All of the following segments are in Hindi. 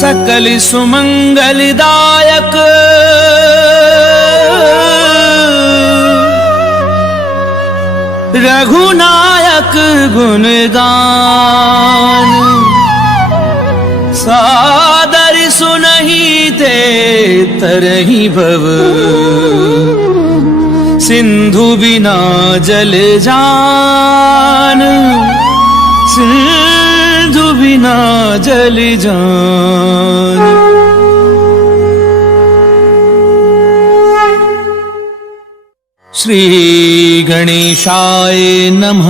सकल सुमंगलदायक रघुनायक गुणगान सादर सुनहि ते तरहि भव सिंधु बिना जल जान सिंधु बिना जल जान। श्री गणेशाय नमः।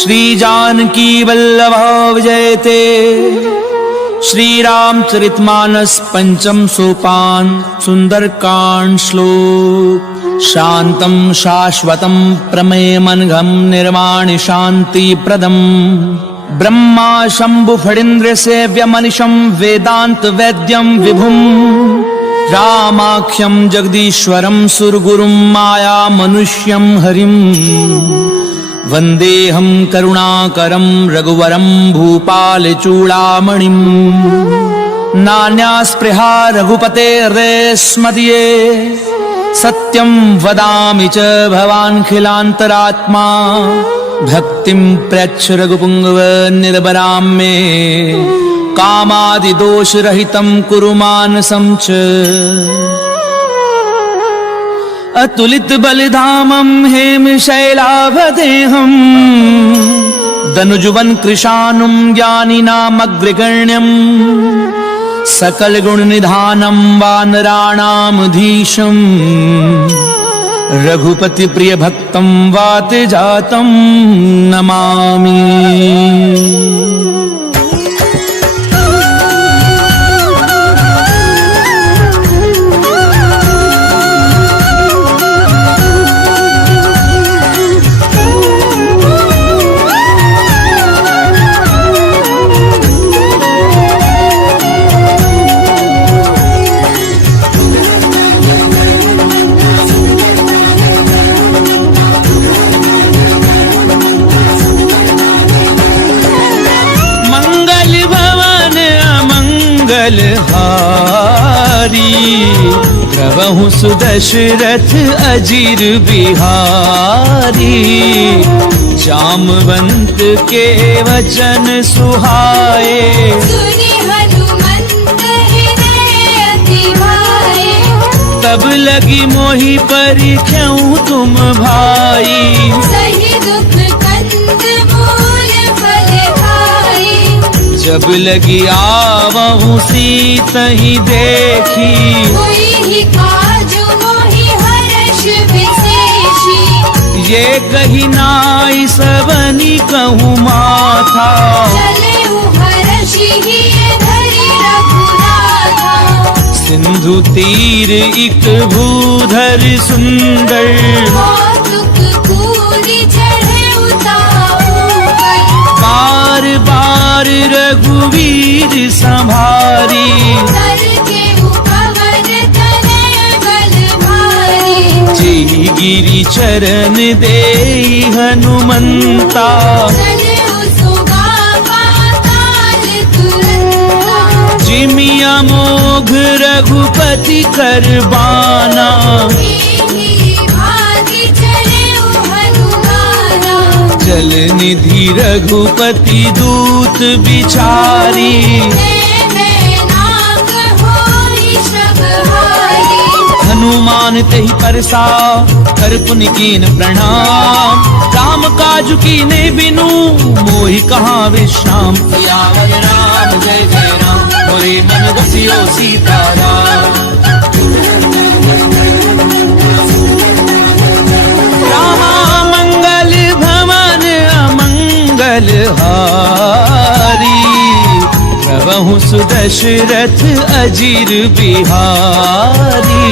श्री जानकी वल्लभ जयते। श्री रामचरितमानस पंचम सोपान सुंदरकांड श्लोक। शांतं शाश्वतं प्रमेयमनघं निर्वाणि शांति प्रदम् ब्रह्मा शंभु फणीन्द्र सेव्यमनिशं वेदांत वैद्यं विभुम् रामाख्यं जगदीश्वरं सुरगुरुं माया मनुष्यं हरिं वन्देऽहं करुणाकरं रघुवरं भूपालचूडामणिं। नान्या स्पृहा रघुपतेर्स्मदीये सत्यं वदामि च भवान्खिलान्तरात्मा भक्तिं प्रयच्छ रघुपुङ्गव निर्भरां मे कामादिदोषरहितं कुरु मानसं च। अतुलित बलिधामं हेमशैलाभदेहं दनुजुवन कृशानुं ज्ञानिनामग्रगण्यं सकल गुण निधानं वानराणामधीशं रघुपति प्रिय भक्तं वात जातं नमामि। प्रभु सुदशरथ अजीर बिहारी जामवंत के वचन सुहाए सुनि हनुमंत हृदय अति भाए। तब लगी मोहि परिख्याउ तुम भाई सही दुख कंद मूल फल खाए। जब लगी आवहु सीतहि देखी कोई ही काजु मोहि हर्ष विशेषी। ये कही नाई सबनी कहूँ माथा चलेउ हर्षि ही धरि रघुनाथा। सिंधु तीर इक भूधर सुंदर कौतुक कूरि चढ़ेउ ताऊ पर। बार बार रघुवीर संभारी कर केउ पवन तनय बल भारी। जेहि गिरि चरण देई हनुमंता चलेउ सुगा पाताल तुरंता। जिमि अमोघ रघुपति कर बाना एहि भाति चलेउ हनुमाना। जल निधि रघुपति दूत बिचारी नाग होई सब हारी। हनुमान तेहि परसा कर पुनि कीन प्रणाम राम काज कीने बिनु मोहि कहाँ विश्राम। सियावर राम जय जय राम मोरे मन बसियो सीताराम। रामा मंगल भवन अमंगल हारी प्रभु सुदशरथ अजीर बिहारी।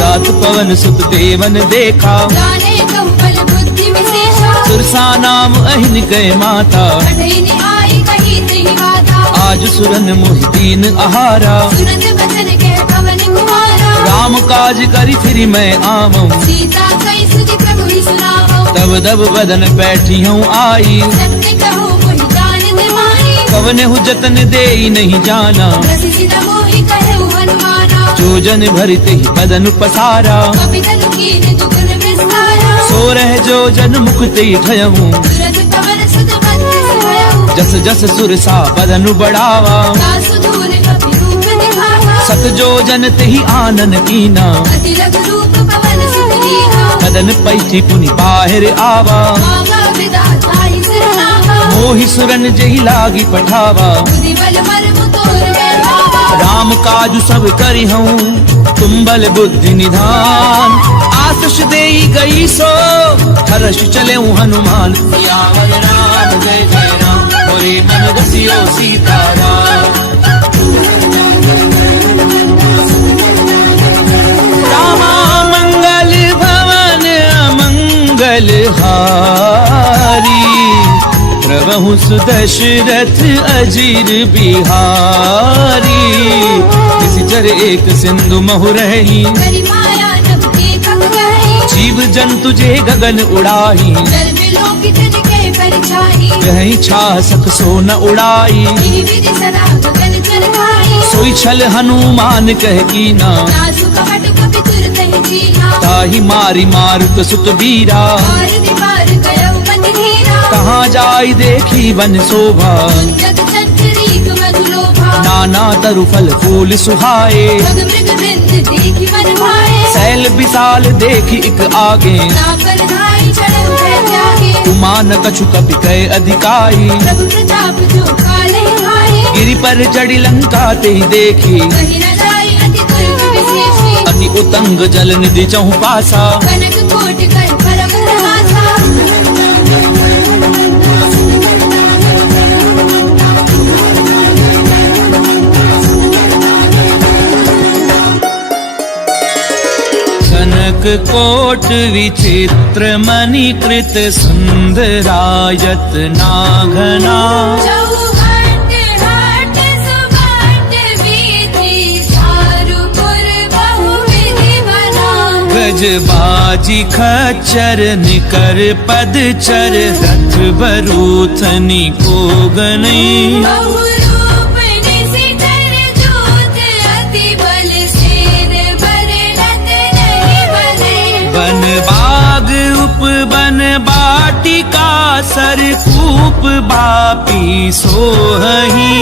रात पवन सुत देवन देखा जाने कहु बल बुद्धि विशेषा। सुरसा नाम अहिन गए माता कठिन आई कही त्रिहि गाथा। आज सुरन मोहि दीन आहारा सुनत बचन कह पवन कुमारा। राम काज करि फिरि मैं आवऊं सीता कई सुधि प्रभु ही सुनावो। तब दब बदन बैठी हूँ आई सत्य कहूँ मोहि जान निमाई। कव अपने हु जतन दे नहीं जाना, रसिसित मोहि कहु हनुमाना, जो जन भरते ही बदन पसारा, कपि तनु कीन दुगुन विस्तारा, सो रह जो जन मुक्ति ठयहूँ, तुरत पवन सुत बंदिस भयउ, जस जस सुर सा बदन बढ़ावा, दासु दूर कपि रूप दिखावा, सत जो जन तेहि आनन कीना, अति लघु रूप पवन सुत लीहा, बदन पैठी पुनि बाहिर आवा, आगा विधाता ही सिरनावा, मोहि सुरन जेहि लागी पठावा, बुद्धि बल मर्म तोर बैठावा, राम काजु सब करिहूँ, तुम बल बुद्धि निधान, आशीष देई गई सो हर्ष चले हनुमान, सियावर राम जय जय राम, मोरे मन रसियो सीताराम। रामा मंगल भवन अमंगल हारी, प्रभु सुदशरथ अजीर बिहारी, किसी चर एक सिंधु महु रही, करि माया नभ के कब गए, जीव जंतु जे गगन उड़ाही, जल बिलोकित निके परिछाई, कहीं छा सक सो न उड़ाई, विधि विधि सदा गगन चरखाई, सोई छल हनुमान कह कीना, नासु कपट कपि तुरत ही जीना, ताहि मारी मारुत सुत बीरा, और दीवार गयउ मति धीरा, कहाँ जाई देखी वन शोभा, जग चंचरीक मधुलोभा, नाना तरु फल फूल सुहाए, जग मृग वृंद देखि मन भाए, सैल विशाल देखी एक आगे, नापर धाई चढ़उ भय त्यागे, तुमान कछु कपि कय अधिकाई, प्रभु प्रताप जो काले भाए, गिरि पर चढ़ी लंका ते देखी, कहीं न जाई अति दुर्ग विशेषी, अति उतंग जल निधि चहु पासा, कनक कोटि कर परम प्रहासा, कनक कोट विचित्र मणिकृत सुंदरायत नाघना, चौहट हट सुबट विधि, चारुपुर बहुविधि बना, गजबाजी खच्चर निकर पदचर, रथ बरूथनी को गनई, बहुरूप निशिचर दूत, अति बल सेन बरनत नहीं बने, बन बाग उप बन बाटिका, सर कूप बापी सोहही,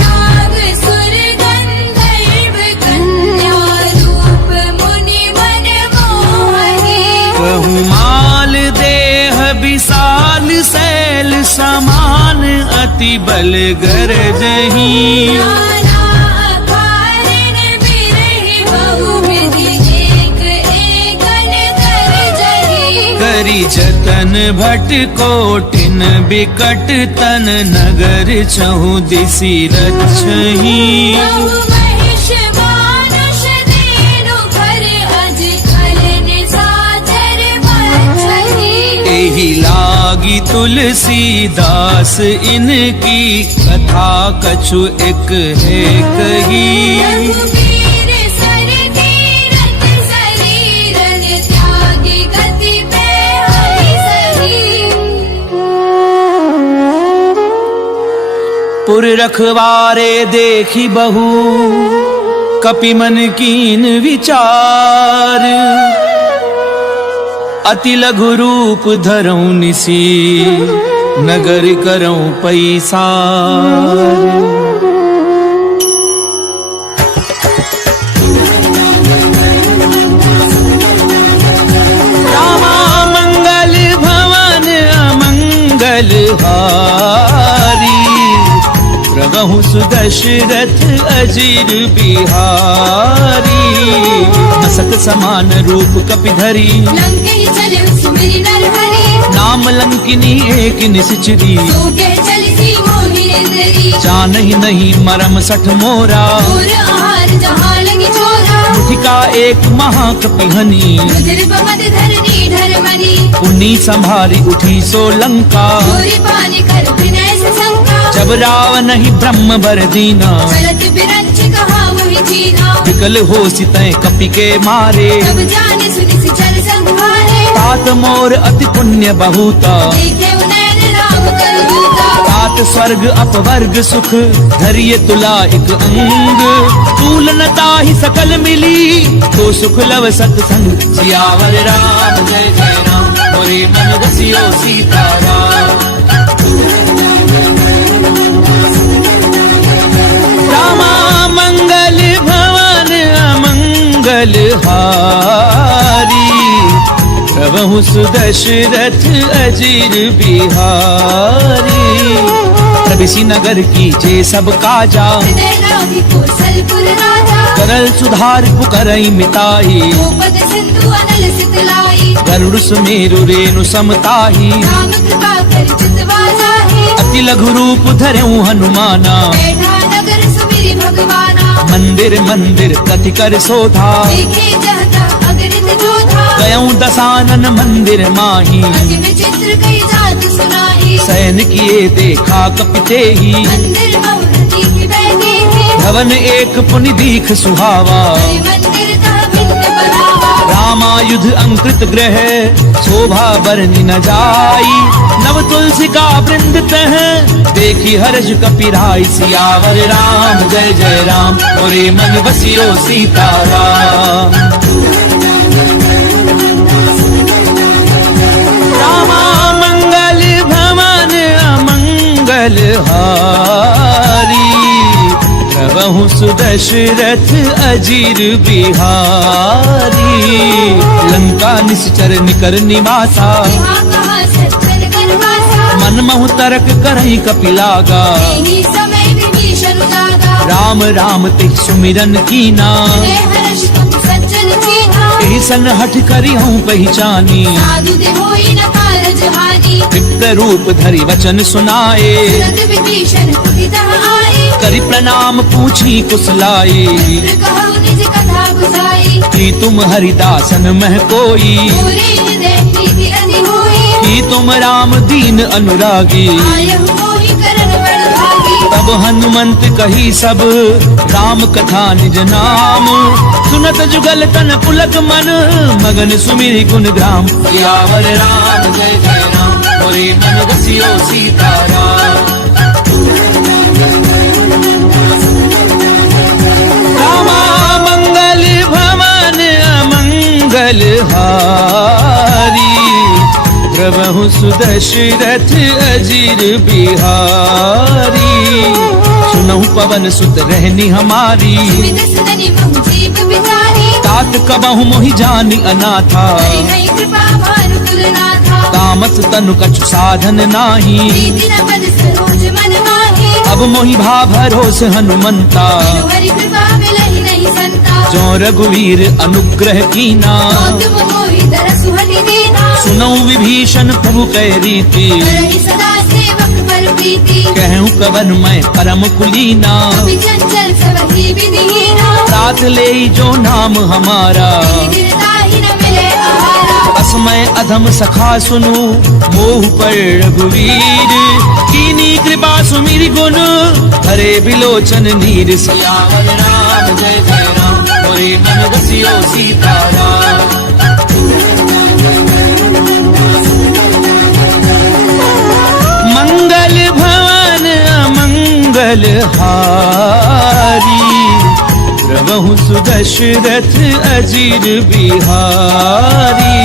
नाग सुर गंधर्व कन्या, रूप मुनि मन मोहि, बहुमाल देह विशाल शैल समान, अति बल गरजही, नाना कारण बिरहि बहुविधि, एक एकन गरजहि, करी जतन भट कोटिन बिकट तन, नगर चहु दिसि रक्षही, बहु महिष मानुष देनु कर, अज कल निशाचर बचहि, एहि लागी तुलसीदास, इनकी कथा कछु एक है कही, रघुवीर सर तीरथ शरीरन, त्यागी गति पे हरि सही, पुर रखवारे देखी बहु, कपि मन कीन विचार, अति लघु रूप धरऊं निसी, नगर करऊं पैसार, रामा मंगल भवन अमंगल हारी, प्रभु सुदशरथ अजीर बिहारी, मसक समान रूप कपि धरी, लंके चले सुमिरि नरहरि, नाम लंकिनी एक निश्चरी, सूखे चलती मोहिनी, जानहि नहीं मरम सठ मोरा, और आहार जहाँ लगी चोरा, मुठिका एक महाकपिहनी, रुद्र बमद धरनी धर्मनी, पुनी संभारी उठी सो लंका, पूरी पानी कर विनय से शंका, जब रावण ही ब्रह्म बर दीना, चलत बिरंच कहा वही जीना, विकल हो सितय कपि के मारे, तब जाने सुनि सिचर संभारे, तात मोर अति पुण्य बहुता, देखे उनैन राम कर दूता, तात सात स्वर्ग अपवर्ग सुख धरिए तुला एक अंग। तुलनता ही सकल मिली तो सुख लव सत्संग। सियावर राम जय जय राम मोरे मन रसियो सीताराम। रामा मंगल भवन अमंगल हारी। प्रभु सुदशरथ अजीर बिहारी। प्रभिसी नगर की जे सब काजा हृदय लाभी कौशलपुर राजा। करल सुधार पुकरई मिताई। गोपद सिंधु अनल सितलाई। गरुड़ सुमेरु रेणु समताही। राम कृपा कर चितवा जाहि। अति लघु रूप धरऊ हनुमाना। बैठा नगर सुमिरि भगवाना। मंदिर मंदिर कति कर शोधा। देखे जहता अगणित जोधा। गयऊ दसानन मंदिर माही। अति विचित्र कई जात सुनाई। सैन किए देखा कपिते ही। मंदिर बहुरती की बैठी है। भवन एक पुनि दीख सुहावा। हरि मंदिर का भिन्न बढ़ावा। रामायुध अंकृत ग्रह शोभा बरनि न जाई। नव तुलसी का वृंद तह देखी हर्ष कपिराई। सियावर राम जय जय राम मोरे मन बसियो सीताराम। रामा मंगल भवन अमंगल हारी। प्रभु सुदशरथ अजीर बिहारी। लंका निश्चर निकर निवासा। यहाँ कहाँ सज्जन गणवासा। मन महु तरक करई कपिलागा। यही समय विभीषण जागा। राम राम ते सुमिरन कीना। हृदय हर्ष तुम सज्जन चीन्हा। ऐसन हठ करी हूँ पहचानी। साधु दे होई न कारज हानि। विप्त रूप धरि वचन सुनाए। तुरंत विभीषण उदितः आए। करि प्रणाम पूछी कुशलाई। मित्र कहु निज कथा बुझाई। कि तुम हरिदासन मह कोई। मोरे हृदय प्रीति अति होई। कि तुम राम दीन अनुरागी। आयहु मोहि करन बड़ भागी। तब हनुमंत कही सब राम कथा निज नाम। सुनत जुगल तन पुलक मन मगन सुमिरि गुण ग्राम। सियावर राम जय जय राम मोरे मन रसियो सीताराम। रामा मंगल भवन अमंगल हारी। प्रभु सुदशरथ अजीर बिहारी। सुनहु पवन सुत रहनी हमारी। सुमित सदनि महु जीव बिचारी। तात कबहु मोहि जानि अनाथा। हरि हरि कृपा भानु कुलनाथा। तामस तनु कछु साधन नाही। प्रीति न पद सरोज मन माहि। अब मोहि भा भरोस हनुमंता। बिनु हरि कृपा मिलहि नहीं संता। जो रघुवीर अनुग्रह कीना। तो तुम मोहि तरसु हठि दीना। सुनौ विभीषण प्रभु कै रीति। करहि सदा सेवक पर प्रीति। कहूँ कवन मैं परम कुलीना। कपि चंचल सबहि विधिहीना। तात ले जो नाम हमारा। गिरताहि न मिले आहारा। असमय अधम सखा सुनु मोह पर रघुवीर। कीनी कृपा सुमिरि गुण हरे बिलोचन नीर। सियावर राम जय जय राम मोरे मन रसियो सीताराम। मंगल भवन अमंगल हारी। प्रभु सुदशरथ अजीर बिहारी।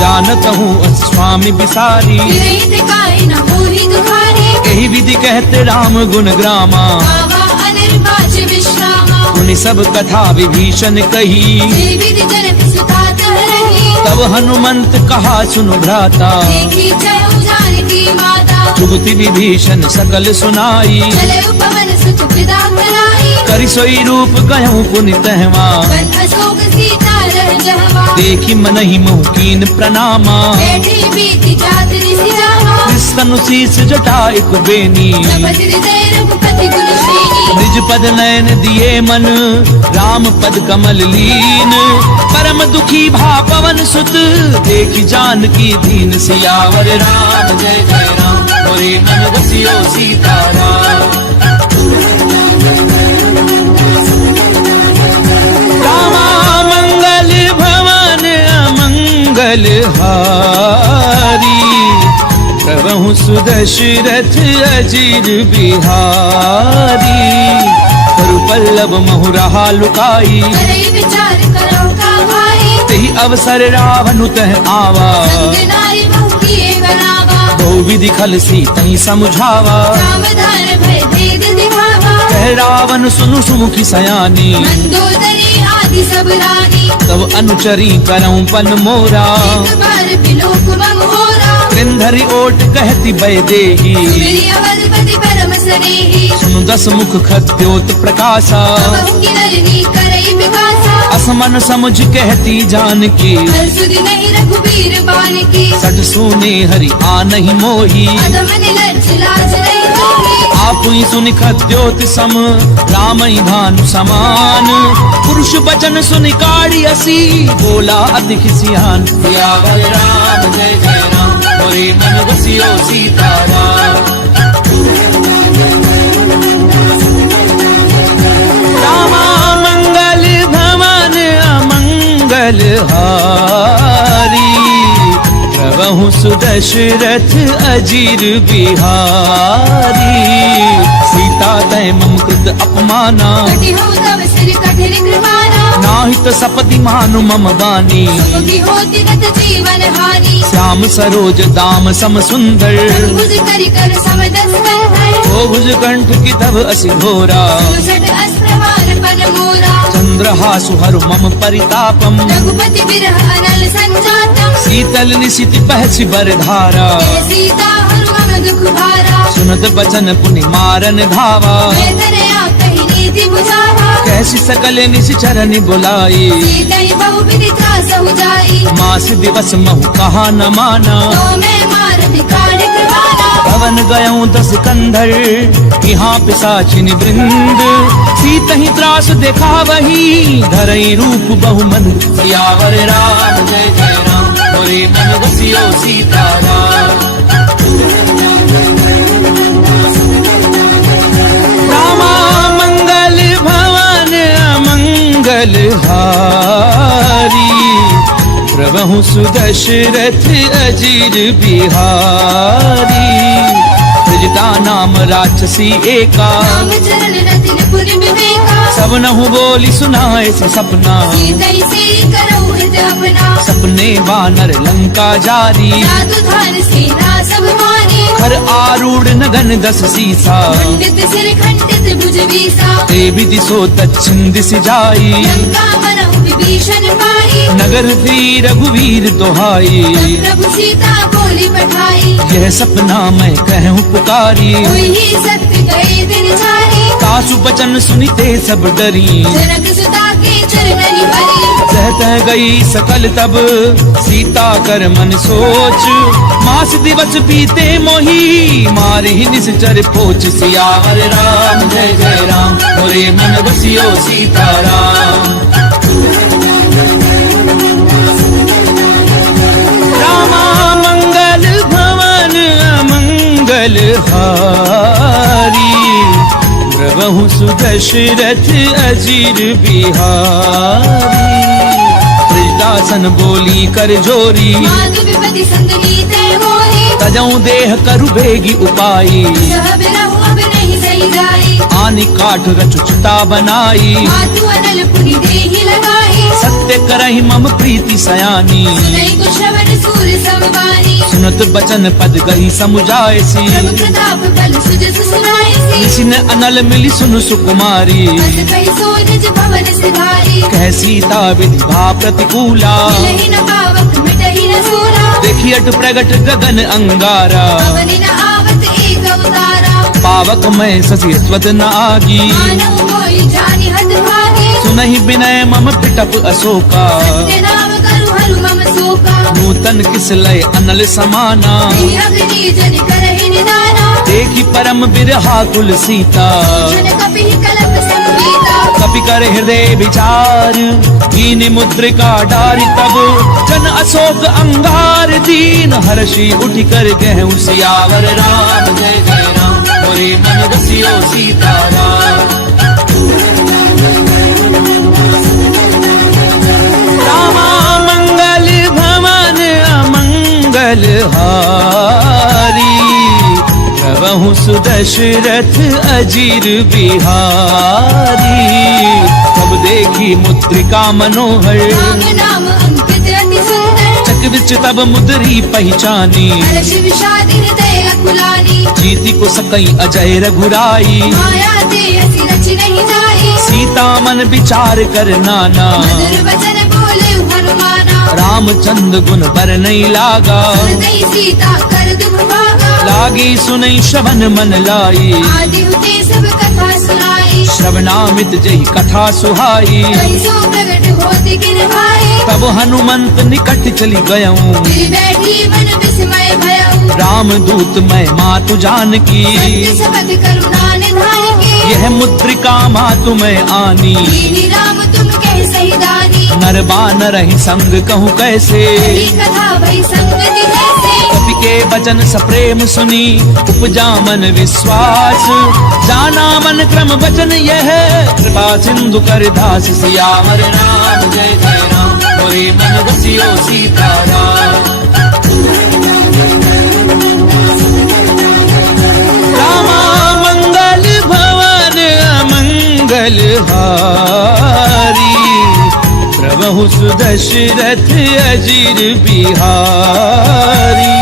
जानत हूँ स्वामी बिसारी। विरहित काई न मोहि दुखारी। यही विधि कहते राम गुण ग्रामा। गावा अनिर्वाच विश्रामा। उन सब कथा विभीषण कही। जे विधि जनक सुता तह रही। तब हनुमंत कहा सुनु भ्राता। देखी जयउ जानकी माता। जुगति विभीषण सकल सुनाई। चले उपवन सुत पिता कराई। करि सोई रूप कहूँ पुनि तहवा। वन अशोक सीता रह जहवा। देखी मनहि मुह कीन प्रणामा। बैठी बीती जात निसि जावा। निस्तनु शीस जटा एक बेनी। तपत हृदय रघुपति गुण श्रेणी। निज पद नयन दिए मन राम पद कमल लीन। परम दुखी भा पवन सुत देखी जानकी दीन। सियावर राम जय जय राम मोरे मन रसियो सीताराम। रामा मंगल भवन अमंगल हारी। प्रभु प्रभु सुदशरथ अजीर बिहारी, करु पल्लव महु रहा लुकाई, करे विचार करो का भाई, तेहि अवसर रावण तह आवा, संग नारी बहु किए बनावा, बहु विधि खल सीतहि समझावा, राम धार भय भेद दिखावा, कह रावण सुनु सुमुखी सयानी, मंदोदरी आदि सब रानी, तब अनुचरी करऊं पन मोरा, एक बार बिलोक मम होरा, कृंधरि ओट कहती बय देही, मेरी अवधपति परम स्नेही, सुनु दस मुख खद्योत प्रकाशा, बहु की नलिनी करई विकासा, असमन समुझ कहती जानकी, हर सुधि नहीं रघुबीर बान की, सट सुने हरि आनहि मोही, अधम निलज्ज लाज नहीं होगी, आप ही सुनि खद्योत सम रामई भानु समान, पुरुष बचन सुनि काढ़ी असी, बोला अति खिसियान, सियावर राम जय जय राम, मोरे मन बसियो सीताराम। रामा मंगल भवन अमंगल हारी, प्रभु सुदशरथ अजीर बिहारी, सीता तय मम कृत अपमाना, कटि हो तव सिर कठिन कृपाना, नाहित सपति मानु मम बानी, सुखी होती गत जीवन हानि, श्याम सरोज दाम सम सुंदर, भुज करि कर समदस है, ओ भुज कंठ की तब असि घोरा, सुषट अस्त्रवान पन मोरा, चंद्रहासु हरु मम परितापम, रघुपति बिरह अनल संजातम, शीतल निशिति पहसि बरधारा, जय सीता हनुमन दुख भारा, सुनत बचन पुनि मारन धावा, मैं तनया कही नीति बुझावा, कैसी सकल निशिचरनि बुलाई, सीतई बहु विधि त्रास हो जाई, मास दिवस महु कहा न माना, तो मैं मार बिकाड़ कृपाना, भवन गयऊं दस कंधर, यहाँ पिशाचिनि वृंद, सीतहि त्रास देखा वही, धरई रूप बहुमन, सियावर राम जय जय राम, मोरे मन बसियो सीताराम। रामा मंगल भवन अमंगल हारी, प्रभु सुदशरथ अजीर बिहारी, त्रिजटा नाम राक्षसी एका, राम चरण रतिन पुर विवेका, सब नहु बोली सुनाए से सपना, सीतई से करो हित अपना, सपने बानर लंका जारी, जादू धार सेना सब माने, खर आरूढ़ नगन दस सीसा, खंडित सिर खंडित भुज बीसा, ते विधि सो दक्षिण दिश जाई, लंका मनहु विभीषण पाई, नगर थी रघुवीर दोहाई, प्रभु सीता बोली पठाई, यह सपना मैं कहूँ पुकारी, हुई ही सत्य गए दिन चारी, सासु बचन सुनिते सब डरी, जनक सुता के चरणनि भरी, सहत गई सकल तब सीता कर मन सोच, मास दिवस बीते मोही, मारे ही निश्चर पोच, सियावर राम जय जय राम, मोरे मन बसियो सीताराम। रामा मंगल भवन अमंगल हारी, प्रभु सुदशरथ अजीर बिहारी, त्रिजटासन बोली कर जोरी, माधु विपति संग नीते होई, तजऊ देह करु बेगी उपाई, सह बिरहु अब नहीं सही जाई, आनि काठ रचुचता बनाई, मातु अनल पुनि देहि लगाई, सत्य करहि मम प्रीति सयानी, सुनई कुश्रवण सूर समवानी, सुनत बचन पद गही समुझायसी, प्रभु प्रताप बल सुजस सुनायसी, निशिन अनल मिली सुनु सुकुमारी, अस कहि सो निज भवन सिधारी, कह सीता विधि भा प्रतिकूला, मिलहि न पावक मिटहि न सूरा, देखी अट प्रगट गगन अंगारा, पवनि न आवत एक अवतारा, पावक मैं ससी स्वद न आगी, मानव मोहि जानि हत भागी, सुनहि विनय मम पिटप अशोका, सत्य नाम करु हरु मम शोका, नूतन किस लय अनल समाना, नहीं अग्नि जन करहि निदाना, देखी परम बिरहा कुल सीता, जन कपिहि कलप संवेदा, कपि कर हृदय विचार, दीन मुद्रिका डारी तब, जन अशोक अंगार दीन, हर्षि उठ कर गहूँ सियावर राम जय जय राम, मोरे मन बसियो सीताराम। रामा मंगल भवन अमंगल हारी, प्रभु सुदशरथ अजीर बिहारी। तब देखी मुद्रिका मनोहर, राम नाम अंकित अति सुंदर। चक विच तब मुद्री पहचानी, हर्ष विषाद हृदय अकुलानी। जीति को सकई अजय रघुराई, माया ते हसी रच नहीं जाई। सीता मन विचार कर नाना, मधुर वचन बोले हनुमाना। रामचंद्र गुण बर नहीं लागा, सुनई सीता कर दुख भागा। लागी सुनई श्रवण मन लाई, आदि हुते सब कथा सुनाई। श्रवणामित जही कथा सुहाई। कहीं सो प्रगट होति किन भाई। तब हनुमंत निकट चली गयऊं, फिर बैठी मन विस्मय भयऊ। राम दूत मैं मातु जानकी, सत्य सबद करुणा निधान की। यह मुद्रिका मातु मैं आनी। दीनी राम तुम कह सही दानी। नर बानर ही संग कहूँ कैसे, हरि कथा भई संगति जैसे। कपि के वचन सप्रेम सुनी, उपजा मन विश्वास। जाना मन क्रम वचन यह, कृपा सिंधु कर दास। सियावर राम जय जय राम, मोरे मन बसियो सीताराम। रामा मंगल भवन अमंगल हारी, प्रभु सुदशरथ अजीर बिहारी।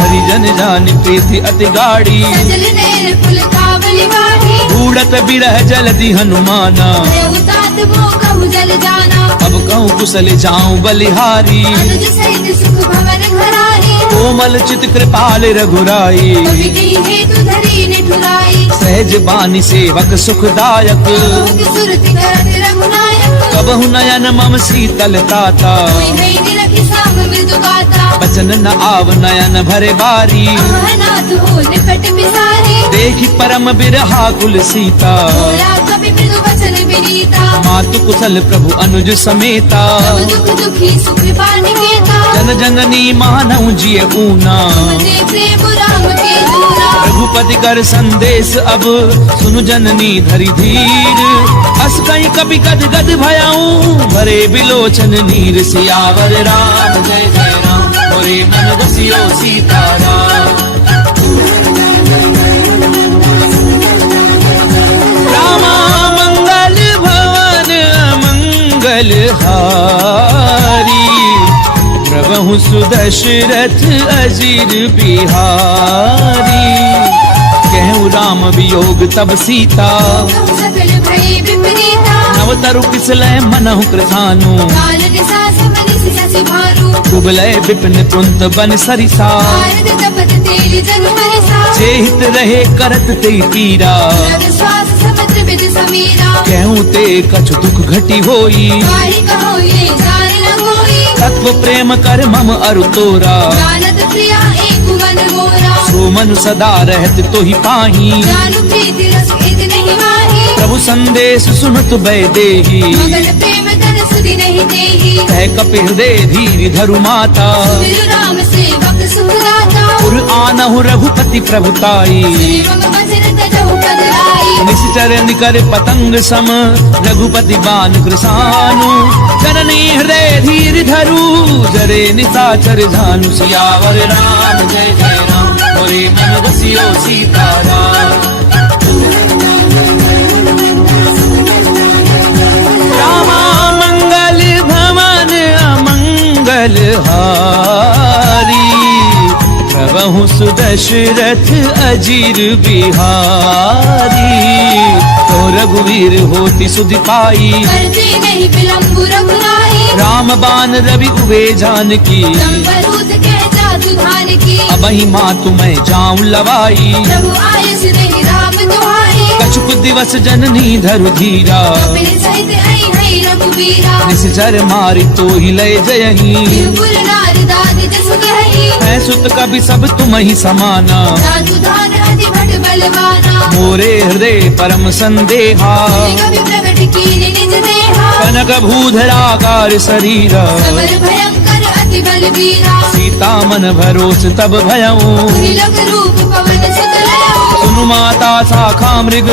हरिजन जान प्रीति अति गाड़ी, सजल नैन फुल कावली वाही। बूढ़त बिरह जलधि हनुमाना, भयउ तात मोह कहु जल जाना। अब कहूँ कुशल जाऊं बलिहारी। अनुज सहित सुख भवन घराही। कोमल चित कृपाल रघुराई, कवि कही हेतु धरी निठुराई। सहज बानी सेवक सुखदायक। बहुत सुरति करत रघुनायक। कबहु नयन मम शीतल ताता, कोई है निरखि साम मृदु गाता। बचन न आव नयन भरे बारी। अहनाथ हो निकट बिसारी। देखी परम बिरहा कुल सीता, बोला कवि मृदु वचन विनीता। मातु कुशल प्रभु अनुज समेता। सब दुख दुखी सुख पानि केता। जन जननी मानव जिय ऊना, तुमते प्रेम राम के दूरा। रघुपति कर संदेश अब, सुनु जननी धरि धीर। अस कहीं कभी गद गद भयाऊं, भरे बिलोचन नीर। सियावर राम जय जय राम, मोरे मन बसियो सीताराम। रामा मंगल भवन अमंगल हारी, प्रभु सुदशरथ अजीर बिहारी। कहूँ राम वियोग तब सीता, कहु सकल भई विपरीता। नवतरु किसलय मनहु कृतानु। काल दिशा समनिसि शशि भानु। कुबलय विपिन कुंत बन सरिसा, भारत तपत तेल जग बरसा। जेहित रहे करत ते पीरा। रग श्वास समुद्र विद समीरा। कहूँ ते कछु दुख घटी होई, काहि कहो ये जान न कोई। तत्व प्रेम कर मम अरु तोरा। जानत प्रिया एक मन मोरा। सो मनु सदा रहत तो ही पाही, जानू प्रीति रस इद नहीं माही। प्रभु संदेश सुनत बै देही। मगन प्रेम धन सुधि नहीं देही। कह कपि हृदय धीर धरु माता, सुमिर राम सेवक सुहराता। पुर आनहु रघुपति प्रभुताई। श्री मम वचन तजहु पद लाई। निश्चर निकर पतंग सम, रघुपति बान कृसानु। जननी हृदय धीर धरु, जरे निशाचर झानु। सियावर राम जय जय राम, मोरे मन बसियो सीताराम। रामा मंगल भवन अमंगल हारी, प्रभु सुदशरथ अजीर बिहारी। तो रघुवीर होति सुधि पाई, करते नहीं विलंबु रघुराई। राम बान रवि उबे जानकी। संबरूत कह जातु धान की। अबहि मातु मैं जाऊं लवाई, प्रभु आयस नहीं राम दुहाई। कछुक दिवस जननी धरु धीरा। कपिल सहित आई है रघुबीरा। निश्चर मारि तो ही लय जयही, बिरबुल नारदादि जस गही। मैं सुत कभी सब तुम ही समाना। जातु धान अति भट बलवाना। मोरे हृदय परम संदेहा, कवि प्रगट कीन निज देहा। कनक भूधराकार शरीरा। सबर भयंकर अति बलवीरा। सीता मन भरोस तब भयऊं, त्रिलोक रूप पवन सुत लयऊ। सुनु माता शाखा मृग,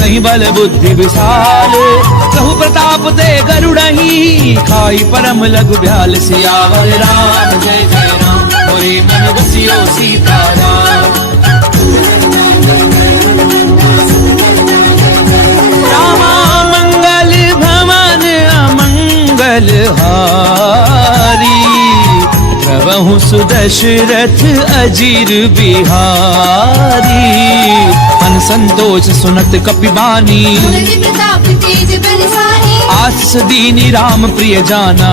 नहीं बल बुद्धि विशाल। कहु प्रताप ते गरुड़ही, खाई परम लघु ब्याल। सियावर राम जय जय राम, मोरे मन बसियो सीताराम। सुदशरथ अजीर बिहारी। मन संतोष सुनत कपिबानी, मुनि प्रताप तेज बलशाही। आशीष दीनी राम प्रिय जाना,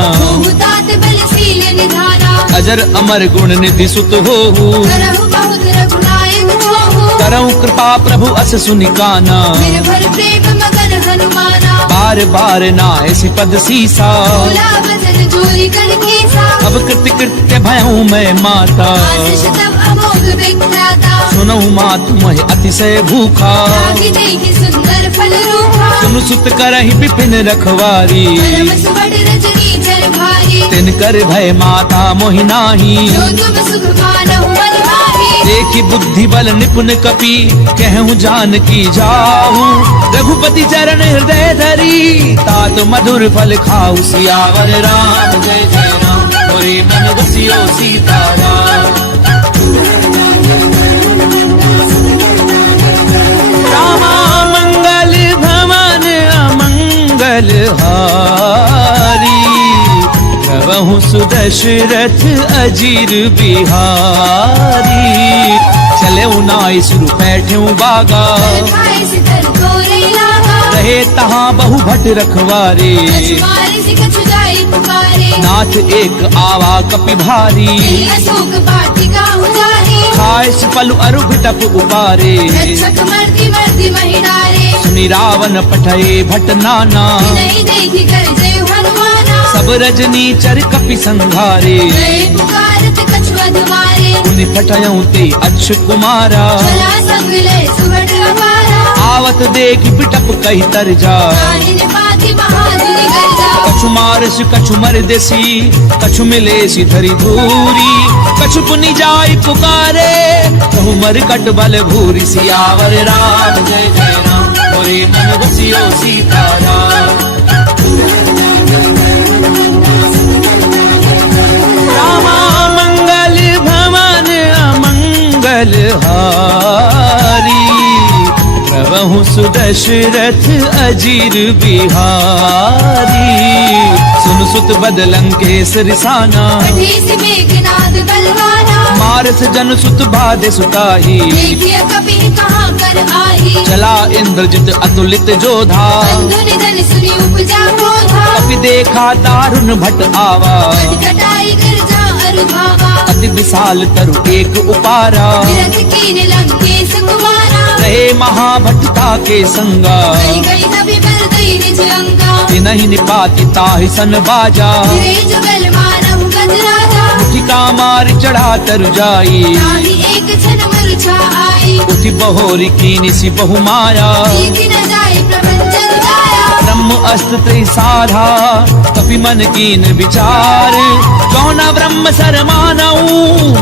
तात बलशील निधाना। अजर अमर गुण निधि सुत होहु, करहु बहुत रघुनायक होहु। करऊं कृपा प्रभु अस सुनिकाना। निर्भर प्रेम मगन हनुमाना। बार बार नायसि पद सीसा, बोला बचन जोरी कर केसा। अब कृत्य कृत्य भयऊं मैं माता। आशीष तब अमोघ विख्याता। सुनऊं मातु मह अतिशय भूखा, लागी देखि सुंदर फल रूपा। सुनु सुत करहि विपिन रखवारी। परम सुबड़ रजनी चर भारी। तिन कर भय माता मोहि नाही, जो तुम सुख मानहु मन माही। देखी बुद्धि बल निपुण कपि, कहूँ जानकी जाहू। रघुपति चरण हृदय धरी, तात मधुर फल खाऊ। सियावर राम जय जय राम, मोरे मन बसियो सीताराम। रामा मंगल भवन अमंगल हारी, प्रभु सुदशरथ अजीर बिहारी। चले नाई सुरु बैठे बागा, खाए सितर तोरे लागा। रहे तहाँ बहु भट रखवारे। मारे से कछु जाए पुकारे। नाथ एक आवा कपि भारी, अशोक वाटिका उजारी। खाए पलु अरु बिटप उपारे। रक्षक मर्दी मर्दी महिडारे। सुनि रावण पठये भट नाना, नहीं देखी कर जय हनुमाना। सब रजनी चर कपि संघारे। जय पुकारत कछु अधमारे। उनि पठयऊं ते अच्छ कुमारा, चला संग ले सुबड़ अपारा। आवत देख बिटप कही तर जा। काहिन पाति महाधुनि गर्जा। कछु मारस कछु मर देसी, कछु मिलेसी धरी धूरी। कछु पुनि जाय पुकारे, कहु मर कट बल भूरी। सियावर राम जय जय राम, मोरे मन बसियो सीताराम। रामा मंगल भवन अमंगल हारी, प्रभु सुदशरथ अजीर बिहारी। सुन सुत बदलंकेश रिसाना, कठिस मेघनाद बलवाना। मारस जन सुत बाधे सुताही। देखिए कपि कहाँ कर आही। चला इंद्रजित अतुलित जोधा, बंधु निधन सुनी उपजा क्रोधा। कपि देखा दारुण भट आवा। कटाई कर जा अरु भावा। अति विशाल तरु एक उपारा, विरथ कीन लंकेश कुमारा। रहे महाभटता के संगा। गई गई कभी बरदई निज अंगा। नहीं निपाति ताहि सन बाजा, रे जुगल मानहु गज राजा। मुठिका मार चढ़ा तरु जाई। ताहि एक क्षण मूर्छा आई। उठि बहोरी कीनी सी बहु माया। सीखी न जाए प्रपंचन गाया। ब्रह्म अस्त्र त्रिसाधा, कपि मन कीन विचार। कौना ब्रह्म सर मानऊ,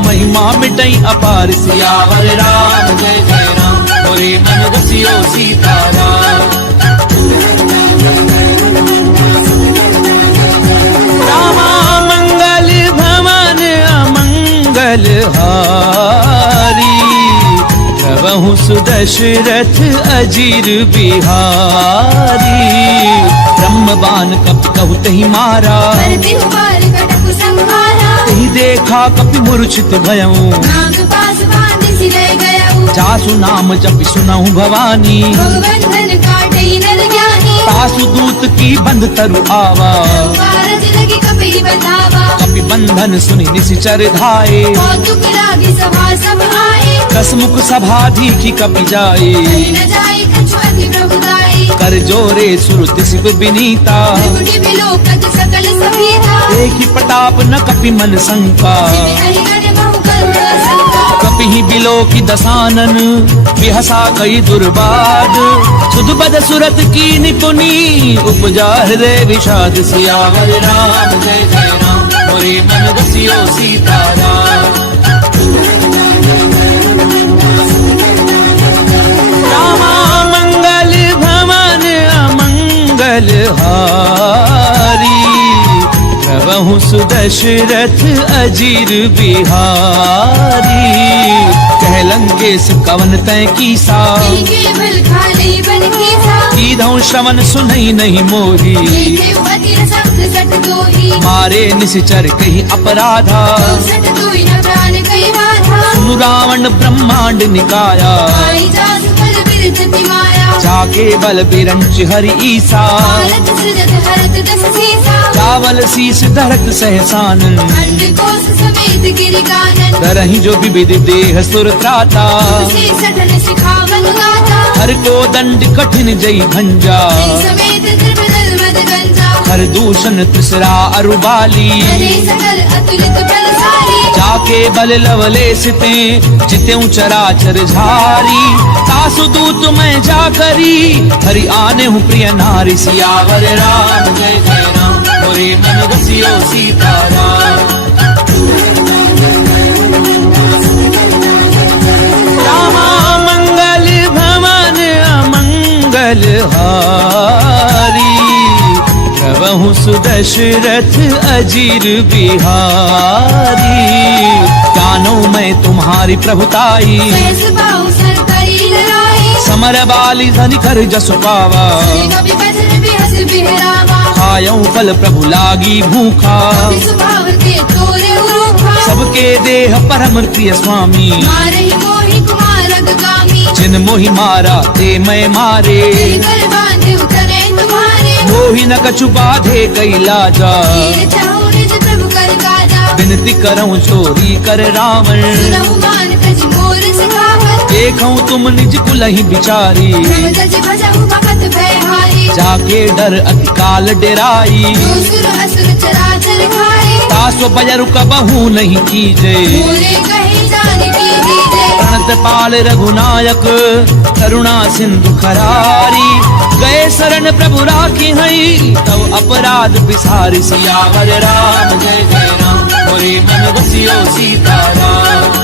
महिमा मिटई अपार। सियावर राम जय जय राम, मोरे मन बसियो सीताराम। रामा मंगल भवन अमंगल हारी, प्रभु सुदशरथ अजीर बिहारी। ब्रह्मबान कपि कहु तहि मारा, भरति हुबार कटक संहारा। तहि देखा कपि मूर्छित भयऊं। नाग पास बांधि सिले गयऊ। जासु नाम जपि सुनहु भवानी, भगवंधन काटई नर ज्ञानी। तासु दूत की बंध तरु आवा। कारज लगी कपि बतावा। कपि बंधन सुनि निशिचर धाये। कौतुक लागी सभा सब आए। कसमुख सभा दीखी कपि जाए। कहीं न जाए कछु अति प्रभुदाई। कर जोरे सुर दिसिप बिनीता, त्रिपुटी बिलोकत सकल सभीता। देखी प्रताप न कपि मन शंका। हरिहर बहु करुण संका। कपि ही बिलो की दसानन, बिहसा कई दुर्बाद। सुध बद सुरत की निपुनी, उपजा हृदय विषाद। सियावर राम जय जय राम, मोरे मन बसियो सीताराम। रामा मंगल भवन अमंगल हारी, प्रभु सुदशरथ अजीर बिहारी। कह लंकेश कवन तय कीसा, केवल खाली बन कीसा। कीधौ श्रवण सुनई नहीं मोही। देखे अति सख्त सट दोही। मारे निशिचर कही अपराधा, सट दोई न करी बाधा सुनु रावण ब्रह्मांड निकाया आई जासु बल बिरजति माया जाके बल बिरंच हरि ईसा भारत सृजत हरत दस सीसा चावल शीस धरत सहसानन खंड कोस समेत गिरि कानन करही जो विविध देह सुर त्राता तुलसी सठन सिखावन गाथा हर को दंड कठिन जई भंजा समेत त्रिपदल मद गंजा हर दूषण त्रिसरा अरुबाली हरे सकल अतुलित बलशाली जाके बल लवले सिते जित्यों चराचर झारी तासु दूत मैं जा करी हरि आने हूँ प्रिय नारी सियावर राम जय जय राम मोरे मन बसियो सीताराम रामा मंगल भवन अमंगल हारी प्रभु सुदशरथ अजीर बिहारी जानो मैं तुम्हारी प्रभुताई सहस बाहु सर करी लड़ाई समर बाली धनि कर जस पावा कभी बचन बिहस बिहरावा खायऊ फल प्रभु लागी भूखा कभी सुभाव के तोरे उरूखा सबके देह परम प्रिय स्वामी मारहि मोहि कुमारग गामी जिन मोहि मारा ते मैं मारे कर बांधे उतरे तुम्हारे मोहि न कछु बाधे कैला जा तीर चाहु निज प्रभु कर काजा विनती करऊं चोरी कर रावण सुनहु मान तज मोर सिखावत देखऊं तुम निज कुलहि बिचारी प्रभु तज भजहु भगत भयहारी जाके डर अति काल डेराई जो सुर असुर चराचर खाए तासो बजरु कबहू नहीं कीजे मोरे कहे जान की दीजे प्रणत पाल रघुनायक करुणा सिंधु खरारी गए शरण प्रभु राखी हई तब अपराध बिसारी सियावर राम जय जय राम मोरे मन बसियो सीताराम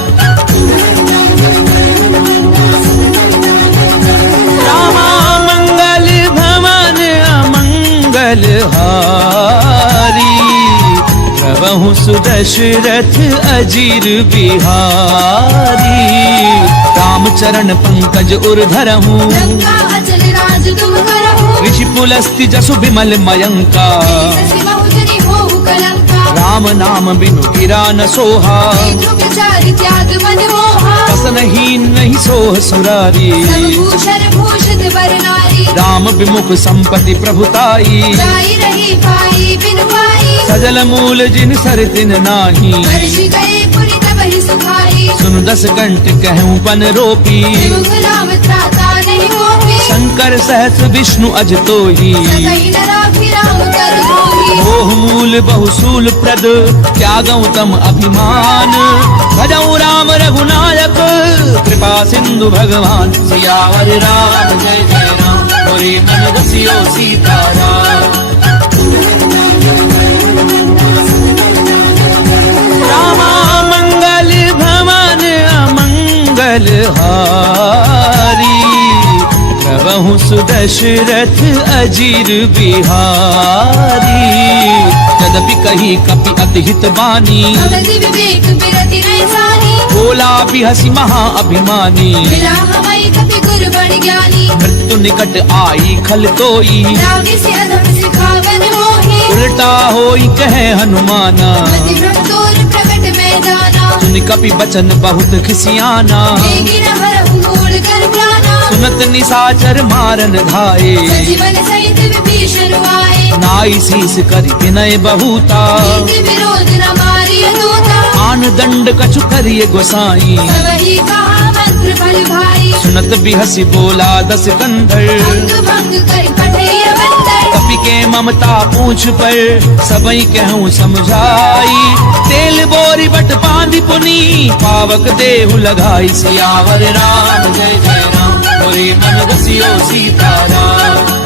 रामा मंगल भवन अमंगल हारी प्रभु सुदशरथ अजीर बिहारी राम चरण पंकज उर्धरहूँ लंका अचल राज तुम करहु ऋषि पुलस्ति जसु विमल मयंका शशि बहुजनी होहु कलंका राम नाम बिनु गिरा न सोहा दुख चारि त्याग मन मोहा बसनहीन नहीं सोह सुरारी सब भूषण भूषित वर नारी राम विमुख संपत्ति प्रभुताई जाई रही पाई बिन पाई सजल मूल जिन सर तिन नाही वर्ष गए पुरि तबहि सुखाई सुन दस कंठ कहूँ पन रोपी विमुख राम त्राता नहीं मोही शंकर सहस विष्णु अज तोही सतहि न राखी राम कर धोही मोह मूल बहुसूल प्रद त्यागऊ तम अभिमान भजऊ राम रघुनायक कृपा सिंधु भगवान सियावर राम जय जय राम मोरे मन बसियो सीताराम रामा मंगल भवन अमंगल हारी प्रभु सुदशरथ अजीर बिहारी यद्यपि कही कपि अति हित बानी भगति विवेक बिरति नैसानी बोला बिहसी महा अभिमानी मिला हमारी कपि गुर बड़ ज्ञानी मृत्यु निकट आई खल तोई रागे से अधम सिखावन मोही उल्टा होई कहे हनुमाना मति भ्रम तोर प्रकट में जाना सुन कपि बचन बहुत खिसियाना देगी न हरहु मूल कर प्राणा सुनत निसाचर मारन धाये सजीवन सहित विभीषण आए नाई शीस करि विनय बहुता नीति विरोध न मारिय दूता आन दंड कछु करिय गोसाई सबहि कहा मंत्र फल भाई सुनत बिहसी बोला दस कंधर अंग भंग कर पठैय बंदर कपि के ममता पूछ पर सबई कहूँ समझाई तेल बोरी बट बांधि पुनी पावक देहु लगाई सियावर राम जय जय राम मोरे मन बसियो सीताराम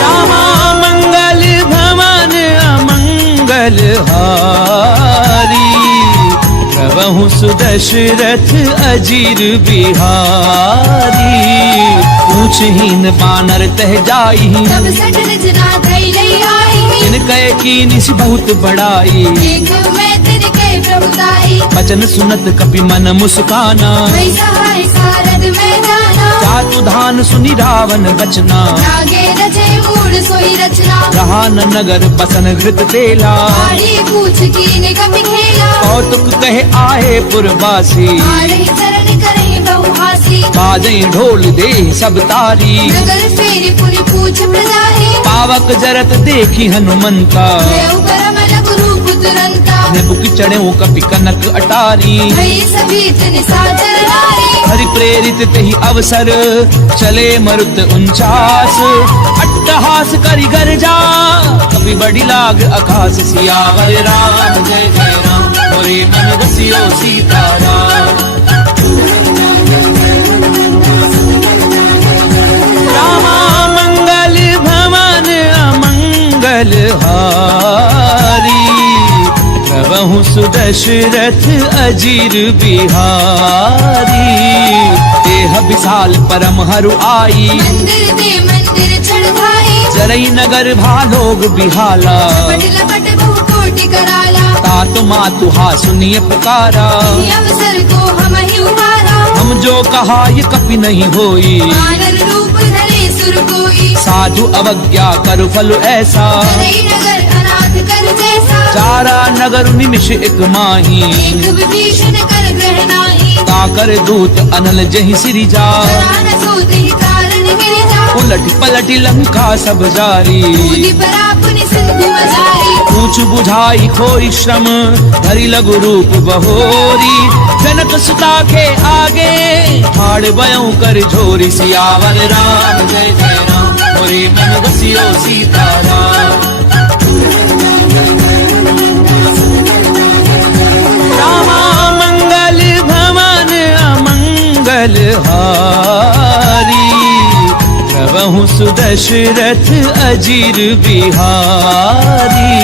रामा मंगल भवन अमंगल हारी प्रभु सुदशरथ अजीर बिहारी पूछहीन बानर तह जाई सब सठ रचना धई लई आई जिन कहे की निस बहुत बड़ाई देख मैं तिनके प्रभुताई बचन सुनत कपि मन मुस्काना भई सहाय सारद में जाना जातु धान सुनि रावण बचना लागे रचे मूल गुण सोई रचना रहा न नगर बसन घृत तेला आड़ी पूछ कीन कपि खेला कौतुक कहे आए पुरवासी आड़े चरण करे बहुहासी बाजई ढोल दे सब तारी नगर फेरी पुनि पूछ प्रजाहि पावक जरत देखी हनुमंता देव परम लघु रूप तुरंता निबुक चढ़े कपि कनक अटारी भई सभी निशाचर नारी हरि प्रेरित तेहि अवसर चले मरुत 49 अट्टहास करि गर्जा कपि बड़ी लाग आकाश सियावर राम जय जय राम मोरे मन बसियो सीताराम रामा मंगल भवन अमंगल हारी प्रभु सुदशरथ अजीर बिहारी देह विशाल परम हरु आई मंदिर दे मंदिर चढ़ाई जरई नगर भालोग बिहाला पट लपट बहु कोटि कराला तात मातु हा सुनिय पुकारा ये अवसर को हम ही उबारा हम जो कहा ये कपि नहीं होई मानर रूप धरे सुर कोई साधु अवज्ञा कर फल ऐसा करई नगर अनाथ कर जैसा चारा नगर निमिष एक माही एक विभीषण कर ग्रह नाही ताकर दूत अनल जहि सिरि जा प्राण सोते ही कारण गिर जा उलट पलट लंका सब जारी कूदी परा पुनि सिंधु मजारी पूछ बुझाई खोई श्रम धरि लघु रूप बहोरी जनक सुता के आगे हाड़ बयों कर झोरी सियावर राम जय जय राम मोरे मन बसियो सीताराम रामा मंगल भवन अमंगल हारी प्रभु सुदशरथ अजीर बिहारी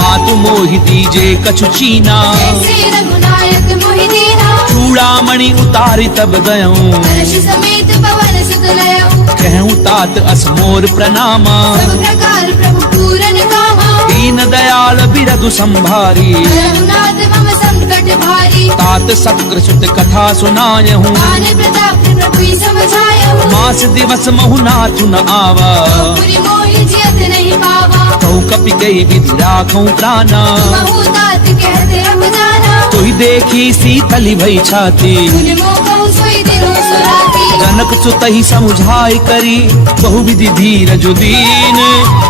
मातु मोहि दीजे कछु चीना जैसे रघुनायक मोहि दीना चूड़ामणि उतारि तब गयऊं हर्ष समेत पवन सुत लयऊ कहूँ तात असमोर प्रणामा सब प्रकार प्रभु पूरन कामा दीन दयाल बिरधु संभारी रघुनाथ मम संकट भारी तात सक्र सुत कथा सुनायहूँ मान प्रताप प्रभु समझायऊ मास दिवस महु नाथु न आवा पुरि मोहि जियत नहीं पावा कहूँ कपि कई विधि राखूं प्राणा महु तात कहते अब जाना तोहि देखी सीतली भई छाती पुनि मोह कहु सोई दिनो सुराती जनक सुतहि समुझाई करी बहु विधि धीरज दीन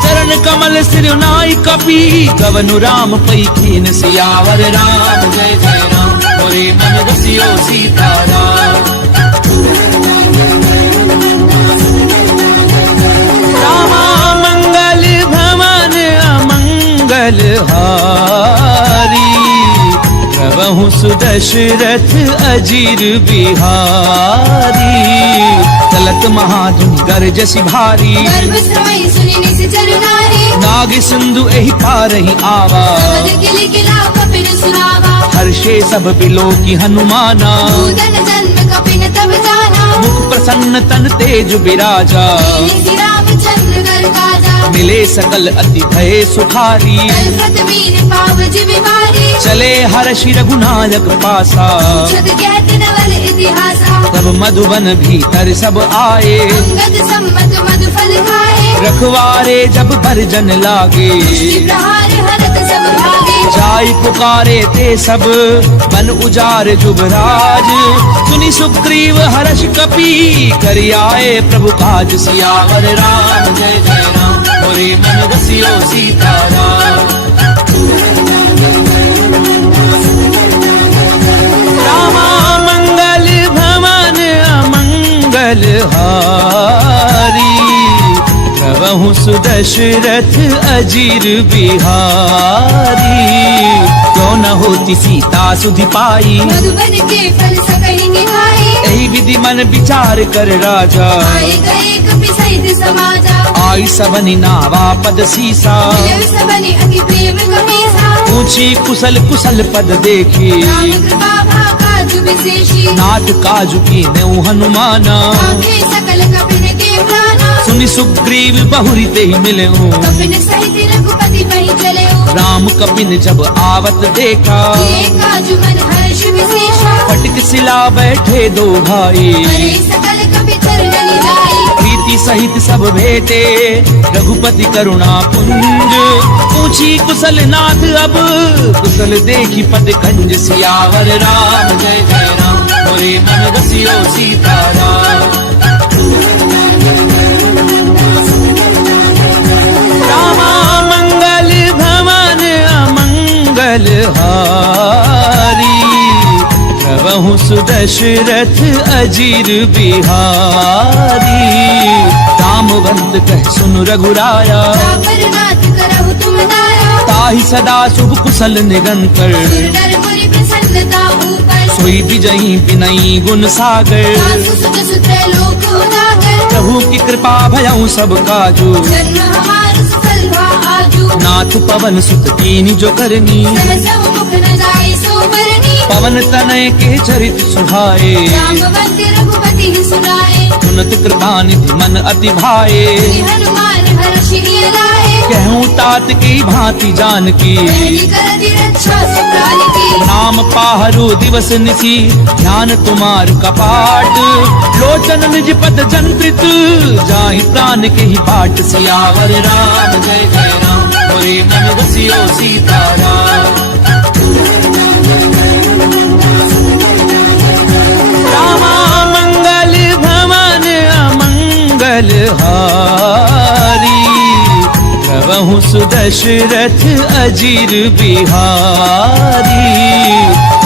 चरण कमल सिर नाई कपि गवनु राम पई कीन सियावर राम जय जय राम मोरे मन बसियो सीताराम रामा मंगल भवन अमंगल हारी प्रभु सुदशरथ अजीर बिहारी चलत महाधुन गरजसि भारी गर्भ समय सुनि निश्चर नारी नाग सिंधु एहि पारहि आवा पद किल किला कपिन सुनावा हर्षे सब बिलो की हनुमाना पूदन जन्म कपिन तब जाना मुख प्रसन्न तन तेज विराजा श्री रामचंद्र कर काजा मिले सकल अति भय सुखारी कलखत मीन पाव जिबिवारी चले हर्षि रघुनायक पासा छद कहत नवल इतिहासा तब मधुबन भीतर सब आए अंगद सम्मत मधु फल खाए रखवारे जब भरजन लागे दृष्टि प्रहार हरत सब भागे जाई पुकारे ते सब बन उजार जुबराज सुनि सुग्रीव हर्ष कपि करि आए प्रभु काज सियावर राम जय जय राम मोरे मन बसियो सीताराम रामा मंगल भवन अमंगल हारी प्रभु सुदशरथ अजीर बिहारी क्यों न होती सीता सुधि पाई मधुबन के फल सकहि निभाए यही विधि मन विचार कर राजा आए गए कपि सहित समाजा आई सबनि नावा पद सीसा मिलव सबनि अति प्रेम कपीसा पूछी कुशल कुशल पद देखी राम कृपा भाकाजु विशेषी नाथ काजु की नेउ हनुमाना आखे सकल कपिन के प्राणा सुनि सुग्रीव बहुरी ते मिलेऊ कपिन सहित रघुपति वहीं चलेऊ राम कपिन जब आवत देखा ये काजु मन हर्ष विशेषा फटक सिला बैठे दो भाई हरे सकल कपि चरण जाई प्रीति सीती सहित सब भेटे रघुपति करुणा पुंज। पूछी कुशल नाथ अब कुशल देखी पद कंज। सियावर राम जय जय राम मोरे मन रसियो सीताराम। रामा मंगल भवन अमंगल हारी। प्रभु सुदशरथ अजीर बिहारी। रामवंत कह सुन रघुराया जापर नाथ करहु तुम दाया। ताहि सदा शुभ कुशल निरंतर। सुरनर मुनि प्रसन्नता ऊपर। सोई विजयी विनयी गुण सागर। सासु सुत सुत्र लोक उजागर। प्रभु की कृपा भयउ सब काजू। जन्म हमार सफल भा आजू। नाथ पवन सुत कीनी जो करनी। सहसहु मुख न जाए सो बरनी। पवन तनय के चरित सुहाए। रामवंत रघुपति सुनाए। सुनत कृपा निधि मन अति भाए। श्री हनुमान हर्षि लाए। कहूँ तात की भांति जानकी। मेरी करति रक्षा सुकाल की। नाम पाहरु दिवस निसी ध्यान तुम्हार कपाट। लोचन निज पद जंत्रित जाहि प्राण के ही पाट। सियावर राम जय जय राम मोरे मन रसियो सीताराम। रामा मंगल भवन अमंगल हारी। प्रभु सुदशरथ अजीर बिहारी।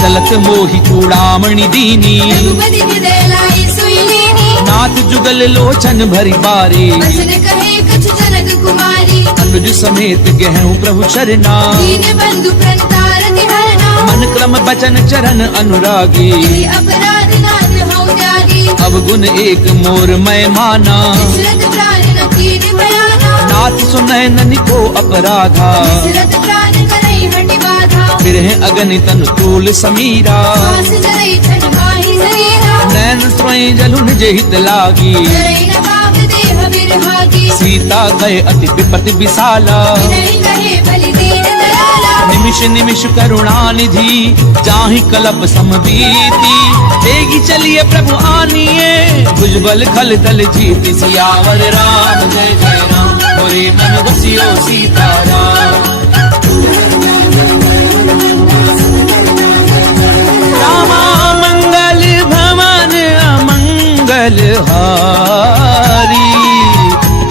चलत मोहि चूड़ामणि दीनी। रघुपति हृदय लाई सोई लेनी। नाथ जुगल लोचन भरी बारी। बचन कहे कछु जनक कुमारी। अनुज समेत गहूँ प्रभु चरना। दीन बंधु प्रणतारति हरना। मन क्रम बचन चरण अनुरागी। यदि अपराध नाथ हऊँ त्यागी। अवगुण एक मोर मैं माना। दशरथ प्राण न कीन भयाना। नाथ सुनय ननि को अपराधा। दशरथ प्राण करई हटि बाधा। फिर है अगणित अनुकूल समीरा। पास जरई छन माहि शरीरा। नैन स्वयं जलु निज हित लागी। जरई न पाप देह बिरहागी। सीता गए अति विपति विशाला। विनय कहे बलि दीन दयाला। निमिष निमिष करुणा निधि जाहि कलप समबीति। तेगी चलिए प्रभु आनिए भुजबल खल दल जीति। सियावर राम जय जय राम मोरे मन रसियो सीताराम। रामा मंगल भवन अमंगल हारी।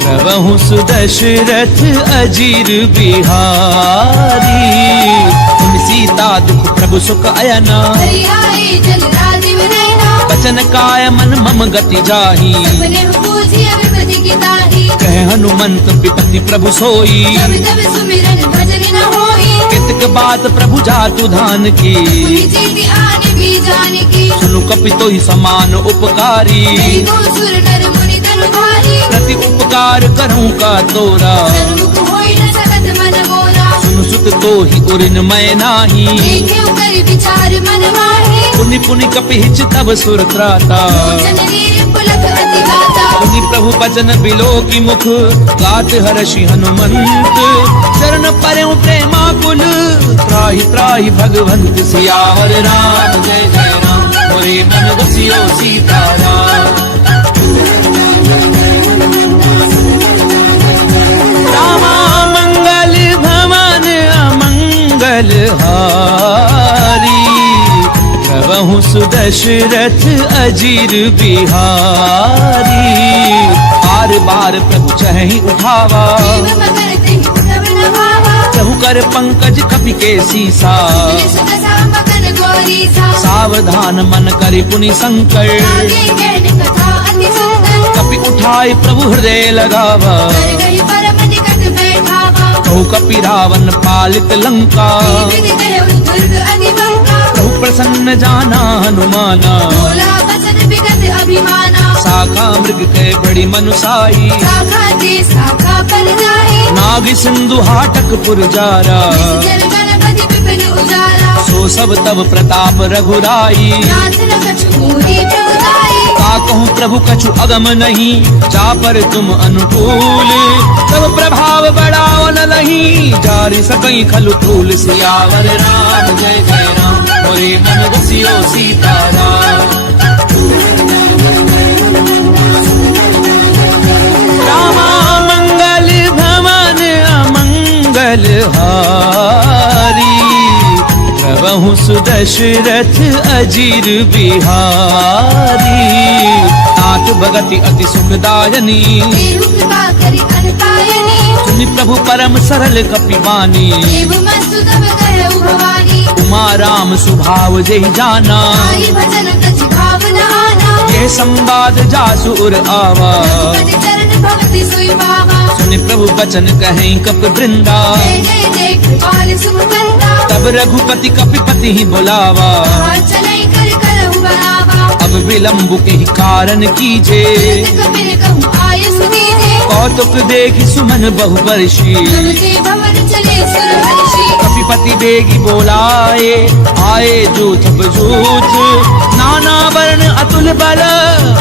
प्रभु सुदशरथ अजीर बिहारी। तुम सीता दुख प्रभु सुख अयना। हरि आए जल राजीव नयना। बचन काय मन मम गति जाही। सपने पूजिय विपति की ताही। कह हनुमंत विपति प्रभु सोई। जब तब सुमिरन भजन न होई। कितक बात प्रभु जातु धान की। पुनि चेति आने भी जाने की। सुनु कपितो ही समान उपकारी। नहीं तो सुर नर मुनि तनुधारी। प्रति उपकार करूं का तोरा। सन्मुख होई न सकत मन मोरा। सुनु सुत तो ही उरिन मैं नाही। देखे कर विचार मन माही। पुनि पुनि कपिहिच तब सुर त्राता। लोचन वीर पुलक अति गाता। पुनि प्रभु बचन बिलो की मुख गात हर्षि हनुमंत। चरण परयों प्रेमा कुल त्राहि त्राहि भगवंत। सियावर राम जय जय राम मोरे मन रसियो सीताराम। रामा मंगल भवन अमंगल हारी। प्रभु सुदशरथ अजीर बिहारी। बार बार प्रभु चहि उठावा। देव मगर तेहि उठब न भावा। प्रभु कर पंकज कपि के सीसा। सुत मगन गौरी सा। सावधान मन करि पुनि संकर। आगे कहन कथा अति सुंदर। कपि उठाए प्रभु हृदय लगावा। कर गई परम निकट बैठावा। कहु कपि रावण पालित लंका। विधि देव दुर्ग अधिवंका। प्रभु प्रसन्न जाना हनुमाना। बोला बचन विगत अभिमाना। शाखा मृग के बड़ी मनुसाई। शाखा ते शाखा पर जाए। नाग सिंधु हाटक पुरजारा। जल गणपति विपिन उजारा। सो सब तब प्रताप रघुराई। नाथ न कछु मोहि प्रभुताई। का कहूँ प्रभु कछु अगम नहीं जा पर तुम अनुकूल। तब प्रभाव बढ़ाओ न लही जारि सकई खलु तूल। सियावर राम जय जय राम मोरे मन रसियो सीताराम। सुदशरथ अजीर बिहारी। नाथ भगति अति सुखदायनी, देहु कृपा करि अनतायनी। सुनि प्रभु परम सरल कपिवानी, देव मस्तु तब कहु भवानी। उमा राम सुभाव जेहि जाना, आई भजन कछि भावना आना। ये संवाद जासु उर आवा, रघुपति चरण भगति सोई पावा। सुनि प्रभु बचन कहें कपि वृंदा, जय जय जय कृपाल सुख करता। तब रघुपति कपिपति ही बुलावा। चलै कर करहु बरावा। अब विलंब के ही कारण कीजे, कपिल कहूँ आयस दीजे। कौतुक देखि सुमन बहु वर्षी, जब जे भवन चले सुर हर्षि। कपिपति बेगी बोलाए, आए जूथ बजूथ। नाना वर्ण अतुल बल,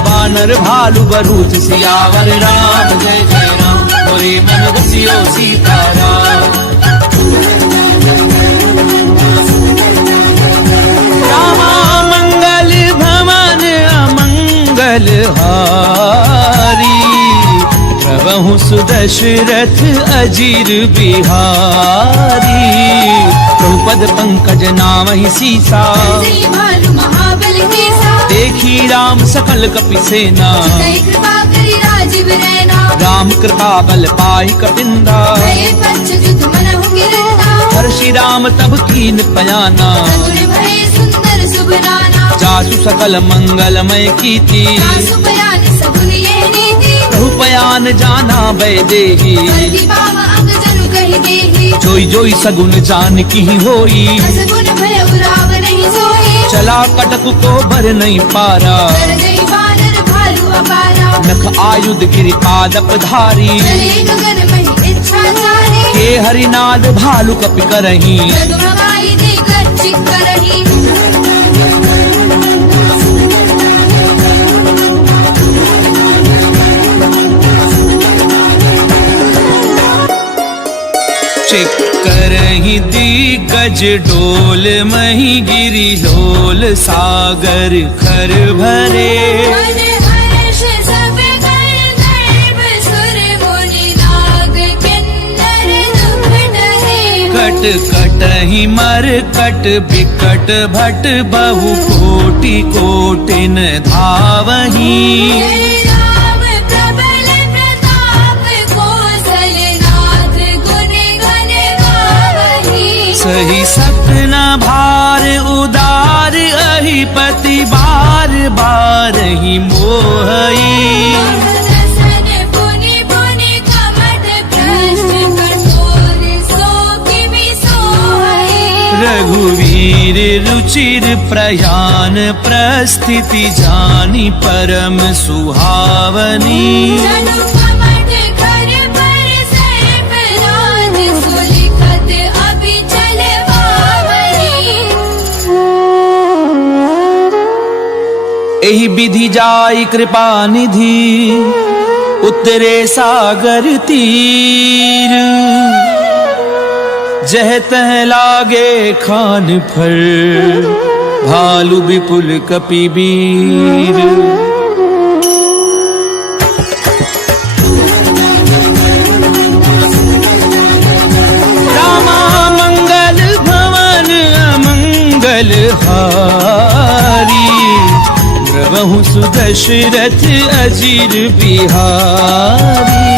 बानर भालु बरूथ। सियावर राम जय जय राम, मोरे मन बसियो सीताराम। रामा मंगल भवन अमंगल हारी, प्रभु सुदशरथ अजीर बिहारी। द्रौपद पंकज नामहि सीसा, जय भालु महाबल केसा। देखी राम सकल कपि सेना, जय कृपा करि राजीव रैना। राम कृपा बल पाई कपिंदा, जय पंच जुत मनहु गिरंदा। हर्षि राम तब कीन पयाना, सगुण भय सुंदर शुभ नाना। जासु सकल मंगलमय कीर्ति, सासु बयान सगुन ये नीति। प्रभु पयान जाना वैदेही। हरि बाबा अंग जनु कहि देहि। जोई जोई सगुन जान की होई, सगुन भय उराव नहीं सोई। चला कटक को भर नहीं पारा, कर गई वानर भालु अपारा। नख आयुध गिरि पादप धारी। चले गगन महि इच्छा चारी। हे हरिनाद भालु कपि करही, जगमगाई दे गर्जित करही। करही दिग्गज डोल, मही गिरि लोल सागर खर भरे। मन हर्ष सब कर गर्भ सुर मुनि नाग किन्नर दुख टहे। कट कटहि मर कट बिकट भट, बहु कोटि कोटिन धावही। जय राम प्रबल प्रताप, कौशलनाथ गुण गण गावही। सही सपना भार उदार, अहिपति बार बार ही मोहई। दसन पुनि पुनि कमठ भ्रष्ट, कठोर सो किबि सोहई। रघुवीर रुचिर प्रयान, प्रस्थिति जानी परम सुहावनी। जनु कमठ कर पर सर्प राज, सुलिखत अभिचल बावनी। एहि विधि जाई कृपा निधि, उतरे सागर तीर। जह तह लागे खान फर, भालु विपुल कपि वीर। रामा मंगल भवन अमंगल हारी, प्रभु सुदशरथ अजीर बिहारी।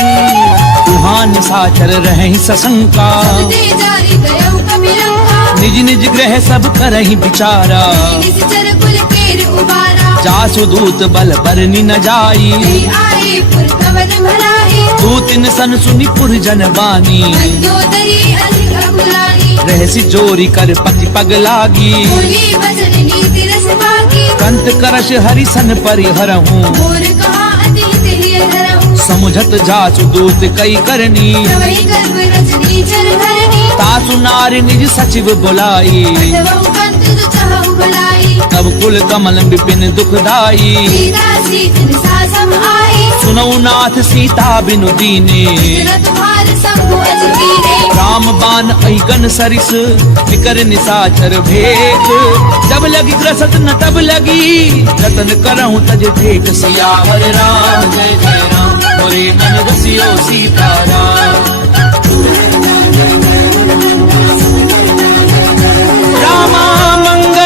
तुहान साचर रहि सशंका, दे जारी गयौ कपिलंका। निज निज ग्रह सब करहि विचारा। निश्चर कुल केर उबारा। जासु दूत बल बरनि न जाई, नहीं आए पुर कवन भलाई। दूतिन सन सुनि पुर जन बानी। मंदोदरी अधिक अकुलानी। रहसि जोरी कर पति पग लागी, बोली वचन नीति रस बाकी। कंत करश हरि सन परिहरहूँ। मोर कहा अति हित धरहूँ। समुझत जासु दूत कई करनी, प्रवहि गर्भ रजनी चर धरनी। तासु नारी निज सचिव बुलाई। बंधवहु कंत जो चाहु भलाई। तब कुल कमल विपिन दुखदाई, सीता सीतन सासम आई। सुनौ नाथ सीता बिनु दीने। रथ भार शंभु अजगीरे। राम बाण अहिगन सरिस, निकर निसाचर भेद। जब लगी ग्रसत न तब लगी, जतन करहूँ तज देख। सियावर राम जय जय राम, मोरे मन बसियो सीताराम। रामा मंगल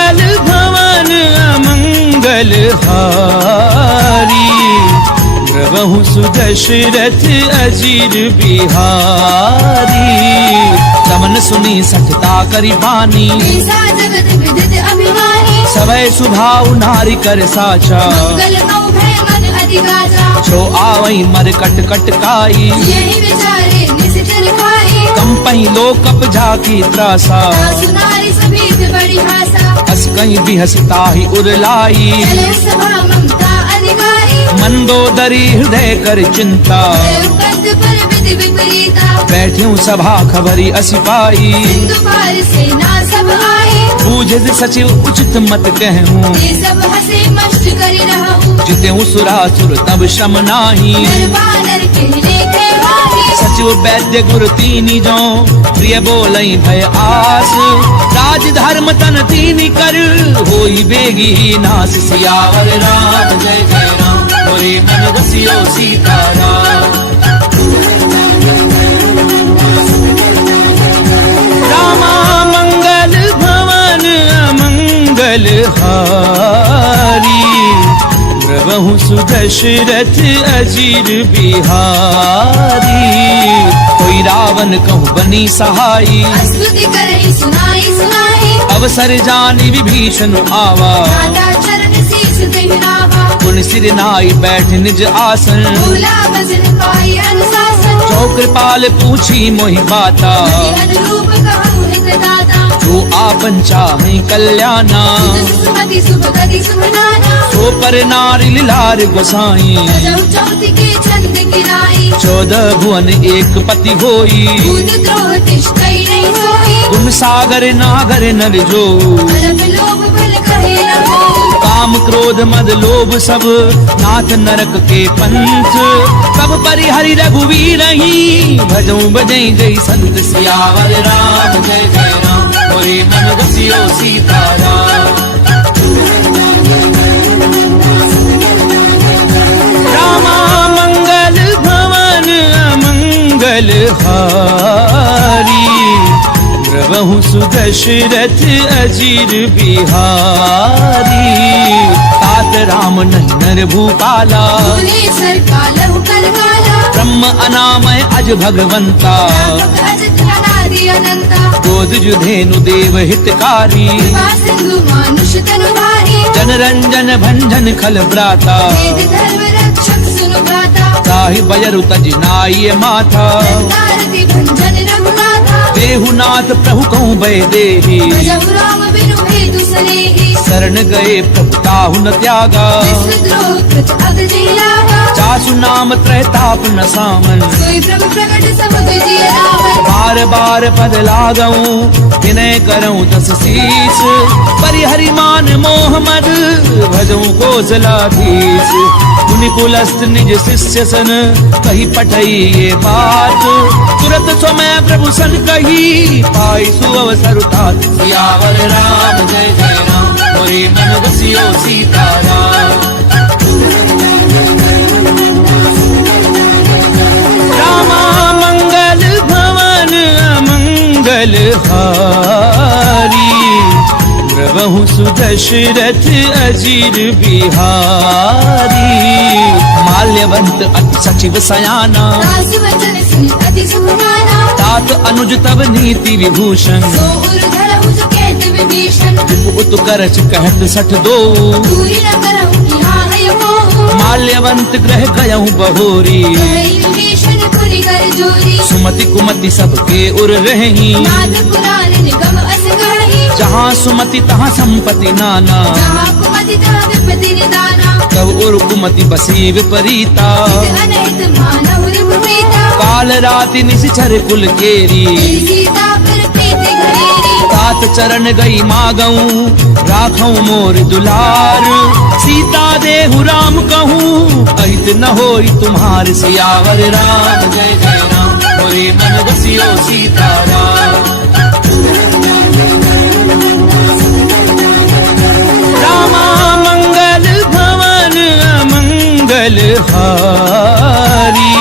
प्रभु सुदशरथ अजीर बिहारी। दमन सुनी सठता करी बानी, ऐसा जगत विदित अभिमानी। सवै सुभाव नारी कर साचा, मंगल कौ भय मन अधिगाचा। जो आवई मर कट कट काई, यही विचारे निशिचर खाई। कंपई लोकप झाकी त्रासा, सासु नारी सभीत बड़ी भाषा। हस कहीं भी हंसता ही उरलाई। चले सभा ममता अधिकारी। मंदोदरी हृदय कर चिंता, कंद पर विधि विपरीता। बैठ्यूं सभा खबरी असिपाई। सिंधु पार सेना सब आई। बूझे सचिव उचित मत कहूँ, ये सब हंसे मस्त करी रहूं। जितेऊ सुरासुर तब श्रम नाही। नर के लेखे वाही। सचिव वैद्य गुरु तीनी जो, प्रिय बोलई भय आस। राज धर्म तन तीनी कर, होई बेगी नास। सियावर राम जय जय राम, मोरे मन रसियो सीताराम। रामा मंगल भवन अमंगल हारी। प्रभु सुदशरथ अजीर बिहारी। कोई रावण कहूँ बनी सहाई, स्तुति करहि सुनाई सुनाई। अवसर जानी विभीषण आवा। माता चरण शीश देहनावा। पुन सिर नाई बैठ निज आसन, भूला भजन पाई अनुशासन। जो कृपाल पूछी मोहि बाता, अनुरूप कहूँ हित दाता। जो आपन चाहे कल्याणा। सुमति शुभ गति शुभ नाना। सो पर नारी लार गोसाई, सजौ चौथ के छंद गिराई। 14 भुवन एक पति होई। दूध द्रोह तिष्ठई नहीं सोई। गुण सागर नागर नर जो, अलग लोभ भल कहे न होई। काम क्रोध मद लोभ सब, नाथ नरक के पंथ। सब परिहरि रघुवीर ही, भजऊं बजई जय संत। सियावर राम जय जय राम, मोरे मन रसियो सीताराम। रामा मंगल भवन अमंगल हारी। प्रभु सुदशरथ अजीर बिहारी। तात राम नहीं नर भूपाला, भुवनेश्वर कालहु कलकाला। ब्रह्म अनामय अज भगवंता। व्यापक अजित अनादि अनंता। गोद जुधेनु देव हितकारी। कृपा सिंधु मानुष तनु भारी। जन रंजन भंजन खल भ्राता। वेद धर्म रक्षक सुनु भ्राता। ताहि बयरु तज नाई माथा। दारति भंजन रघुनाथा। देहुनाथ प्रभु कहूँ भय देहि, भजहु राम बिनु हेतु सनेहि। शरण गए प्रभु ताहु न त्यागा। विश्वद्रोह कृत अग जियावा। चासु नाम त्रैताप न सामन। सोई प्रभु प्रगट समुद्र जिय रावण। बार बार पद लागऊं, विनय करऊं दस शीस। परिहरि मान मोह मद, भजऊं कौशलाधीश। मुनि पुलस्त निज शिष्य सन, कही पठई ये बात। तुरत समय प्रभु सन कही, पाई सुअवसर तात। सियावर राम जय जय राम, मोरे मन रसियो सीताराम। रामा मंगल भवन अमंगल हारी। प्रभु सुदशरथ अजीर बिहारी। माल्यवंत अति सचिव सयाना, दास वचन सुनि अति सुखमाना। तात अनुज तब नीति विभूषण। सो उर धरहु जो कहत विभीषण। उत करच कहत सठ दो, दूरी न करहु कि हाँ है मोह। माल्यवंत ग्रह गयहु बहोरी। कहि विभीषण पुरि कर जोरी। सुमति कुमति सबके उर रही। नाथ पुराण निगम अस गढ़ही। जहाँ सुमति तहाँ संपत्ति नाना। जहाँ कुमति तहाँ विपत्ति निदाना। तब उर कुमति बसी विपरीता। हित अनहित मानहु रिपुप्रीता। काल राति निशिचर कुल केरी। सीता पर प्रीति घरेरी। तात चरण गई मागऊं, राखऊं मोर दुलार। सीता देहु राम कहूँ, अहित न होई तुम्हार। सियावर राम जय जय राम, मोरे मन रसियो सीताराम। रामा मंगल भवन अमंगल हारी।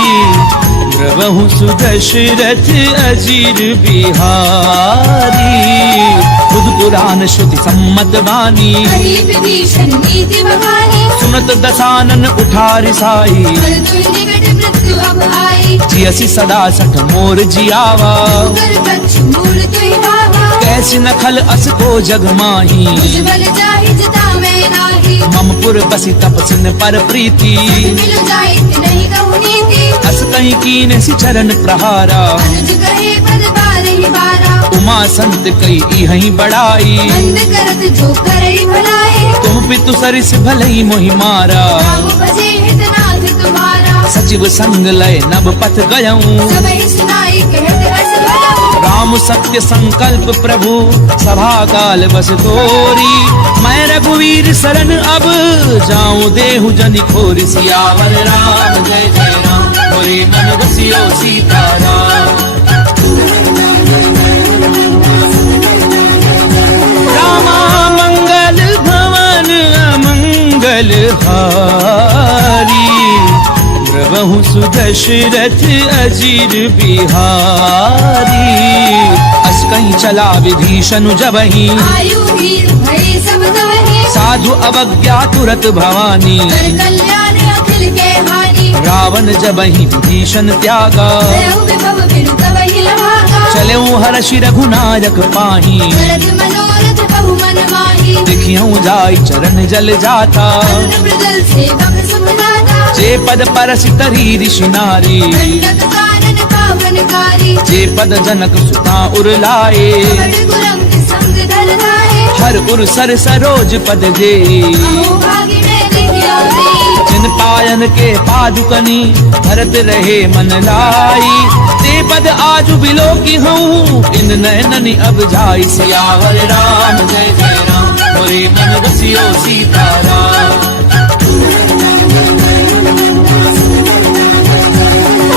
प्रभु सुदशरथ अजीर बिहारी। बुध पुराण श्रुति सम्मत वाणी, कही विभीषण नीति बखानी। सुनत दसानन उठार साई, पर दुई निकट मृत्यु अब आई। जियसि सदा सठ मोर जियावा, कर वृक्ष मूल तुई भावा। कैसी नखल अस को जग माही। मुझ बल जाहि जिता मैं नाही। ममपुर बसी तपसिन पर प्रीति, मिलु जाइत नहीं कहु नीति। अस कहीं कीन सि चरण प्रहारा। अनुज कहे पद बारहि बारा। उमा संत कई इहहि बड़ाई, बंद करत जो करई भलाई। तुम पितु सरिस भलई मोहि मारा। राम भजे हितनाथ तुम्हारा। सचिव संग लय नभ पथ गयऊँ, सबहि सुनाई कहत अस भयऊ। राम सत्य संकल्प प्रभु सभा काल बस तोरी। मैं रघुवीर शरण अब जाऊं देहु जनि खोरि। सियावर राम जय जय राम, मोरे मन बसियो सीताराम। रामा मंगल भवन अमंगल हारी। प्रभु सुदशरथ अजीर बिहारी। अस कहीं चला विभीषण जबहि, आयु वीर भय सब तवहि। साधु अवज्ञा तुरत भवानी। कर कल्याण अखिल के हानि। रावण जबहि विभीषण त्यागा, भयउ विभव बिनु तवहि लभागा। चलऊँ हर्षि रघुनायक पाही। भरत मनोरथ बहु मन माही। देखियऊँ जाई चरण जल जाता, अन्न मृदल सेवक सुख दाता। जे पद परसि तरी ऋषि नारी। दंडक कानन पावनकारी। जे पद जनक सुता उरलाए, बड़ गुरम संग धर धाये। हर उर सर सरोज पद जे। अहो भागी में देखियो रे। जिन पायन के पादुकनी भरत रहे मन लाई। ते पद आजु बिलो की हूँ, इन नैननि अब जाई। सियावर राम जय जय राम, मोरे मन बसियो सीताराम।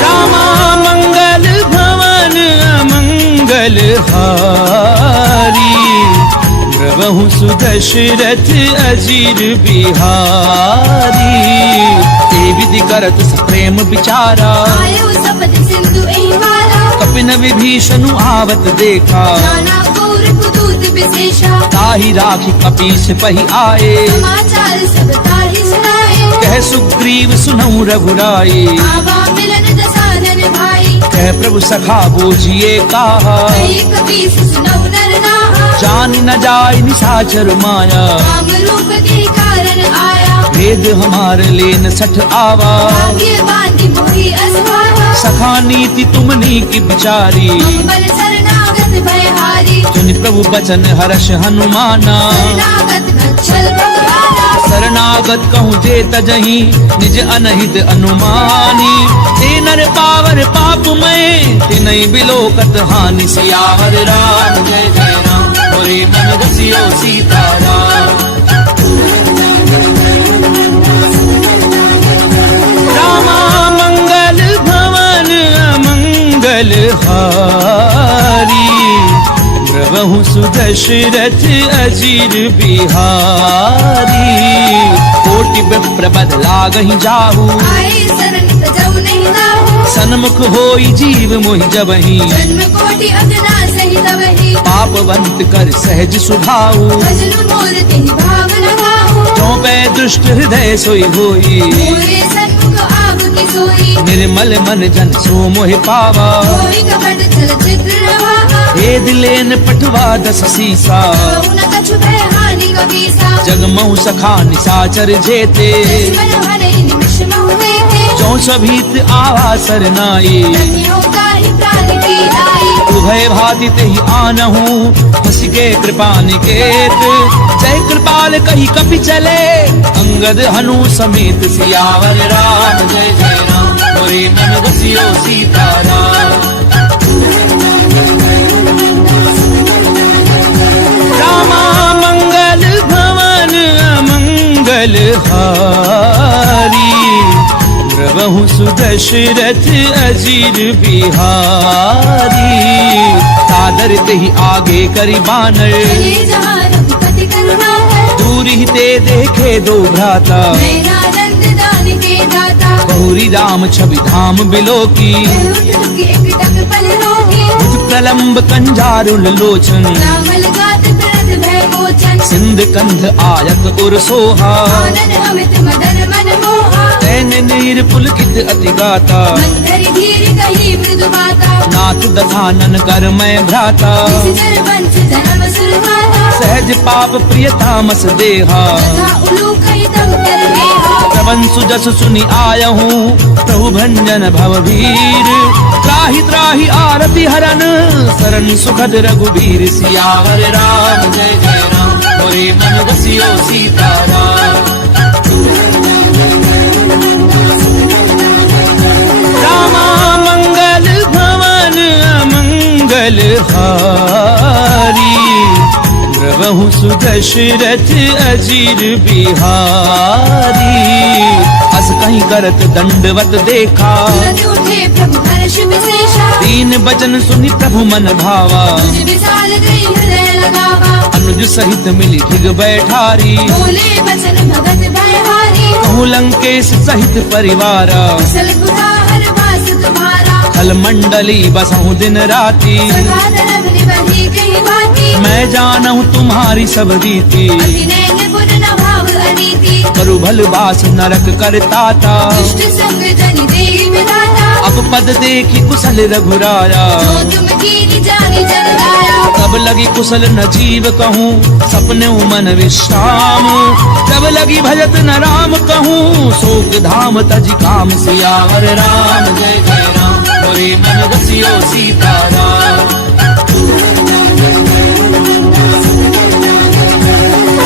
रामा मंगल भवन अमंगल हारी। प्रभु सुदशरथ अजीर बिहारी। ए विधि करत सप्रेम विचारा, आयु सपद सिंधु एहि वारा। कपिन विभीषण आवत देखा। नाना गौर कुदूत विशेषा। ताहि राखी कपीस पहि आए, समाचार सब ताहि सुनाए। कह सुग्रीव सुनऊ रघुराई। आवा मिलन दसानन भाई। कह प्रभु सखा बूझिए काहा। कही कपीस सुनऊ नर नाहा। जान न जाय निशाचर माया। राम रूप के कारण आया। भेद हमार लेन सठ आवा। भाग्य बांधि मोहि असभावा। सखा नीति तुमनी की बिचारी। बल शरणागत भयहारी। सुनि प्रभु बचन हर्ष हनुमाना। शरणागत गच्छल भगवाना। शरणागत कहूँ जे तजहि, निज अनहित अनुमानी। ते नर पावर पाप में, तिनहि बिलोकत हानि। सियावर राम जय जय राम, मोरे मन बसियो सीताराम। रामा मंगल भवन अमंगल हारी। प्रभु सुदशरथ अजीर बिहारी। कोटि विप्र बद लागहि जाहू, आए शरण तजौ नहीं दाहू। सन्मुख होई जीव मोहि जबहि। जन्म कोटि अगना सहि तवहि। पापवंत कर सहज सुभाऊ, भजन मोर तिहि भाव लगाहू। जो पै दुष्ट हृदय सोई होई। मोरे सन्मुख आव की सोई। निर्मल मन जन सो मोहि पावा। कोई कपट छल चित्र रवावा। हे दिलेन पटवा दस सीसा। कहु न कछु भय हानि कबीसा। जगमऊ सखा निशाचर जेते। दुश्मन हरे निमिष महु देते। जो सभीत आवा सरनाई। रतियों ताहि प्राण की आई। उभय भाति तेहि आनहु, हंस के कृपा निकेत। जय कृपाल कही कपि चले, अंगद हनु समेत। सियावर राम जय जय राम, मोरे मन बसियो सीताराम। रामा मंगल भवन अमंगल हारी। प्रभु सुदशरथ अजीर बिहारी। सादर तेहि आगे करि बानर, चले जहाँ रघुपति करुणा कर। दूर ही ते देखे दो भ्राता। नैनानंद दान के दाता। बहुरी राम छवि धाम बिलो की उठ दुखी एक टक पल रोगी मुझ प्रलंब कंजारुल लोचन राम लगात प्रणत भय मोचन सिंध कंध आयत उर सोहा आनंद अमित मदन मन मोहा तैन नीर पुलकित अति गाता मंदर धीर कही मृदु माता नाथ दधानन कर मैं भ्राता सिर वंश जन्म सुरगाता सहज पाप प्रिय तामस देहा तथा उलूक ही तब कर गेहा प्रवंसु जस सुनि आयहूँ प्रभु भंजन भववीर त्राहि त्राहि आरति हरन सरन सुखद रघुबीर सियावर राम जय जय राम मोरे मन बसियो सीताराम रामा मंगल भवन अमंगल हारी द्रवहु सुदशरथ अजीर बिहारी अस कहीं करत दंडवत देखा तुरंत उठे प्रभु हर्ष विशेषा दीन बचन सुनि प्रभु मन भावा तुझ विशाल गई हृदय लगावा अनुज सहित मिली ठिग बैठारी बोले वचन भगत भयहारी कहूँ लंकेश सहित परिवारा कुशल कुठार वास तुम्हारा खल मंडली बसहु दिन राती सदा धर्म निबंधी कही बाती मैं जानहु तुम्हारी सब रीति अति नैन गुण न भाव अनीति करु भल बास नरक करताता दुष्ट संग जनि देहि विधाता अब पद देखी कुशल रघुराया जो तुम कीनी जानी जन गाया तब लगी कुशल न जीव कहूँ सपने मन विश्राम जब लगी भजत न राम कहूँ शोक धाम तज काम सियावर राम जय जय राम मोरे मन बसियो सीताराम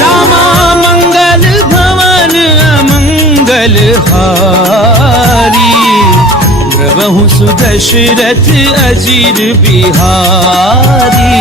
रामा मंगल भवन अमंगल हारी द्रवहु सुदशरथ अजीर बिहारी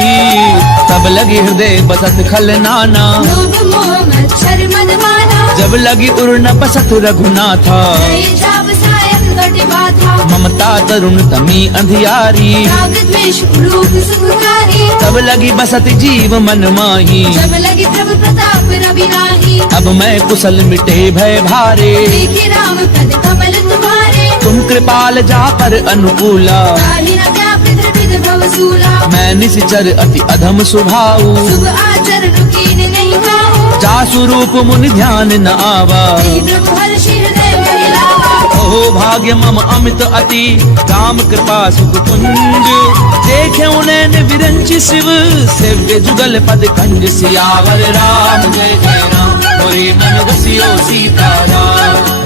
तब लगी हृदय बसत खल नाना लोभ मोह मच्छर मद माना जब लगी उर न बसत रघुनाथा नये चाप सायक घट बाधा ममता तरुण तमी अंधियारी राग द्वेष उलूक सुखकारी तब लगी बसत जीव मन माही जब लगी प्रभु प्रताप रवि नाही अब मैं कुशल मिटे भय भारे देखे राम पद कमल तुम्हारे तुम कृपाल जा पर अनुकूला ताहि न क्या विध भवसूला मैं निश्चर अति अधम सुभाऊ शुभ आचरण कीन नहीं खाऊं जासु रूप मुनि ध्यान न आवा तेहि प्रभु हर्ष हृदय महिलावा ओहो भाग्य मम अमित अति राम कृपा सुख कुंज देखे उन्हें विरंचि शिव सेव्य जुगल पद कंज सियावर राम जय जय राम मोरे मन बसियो सीताराम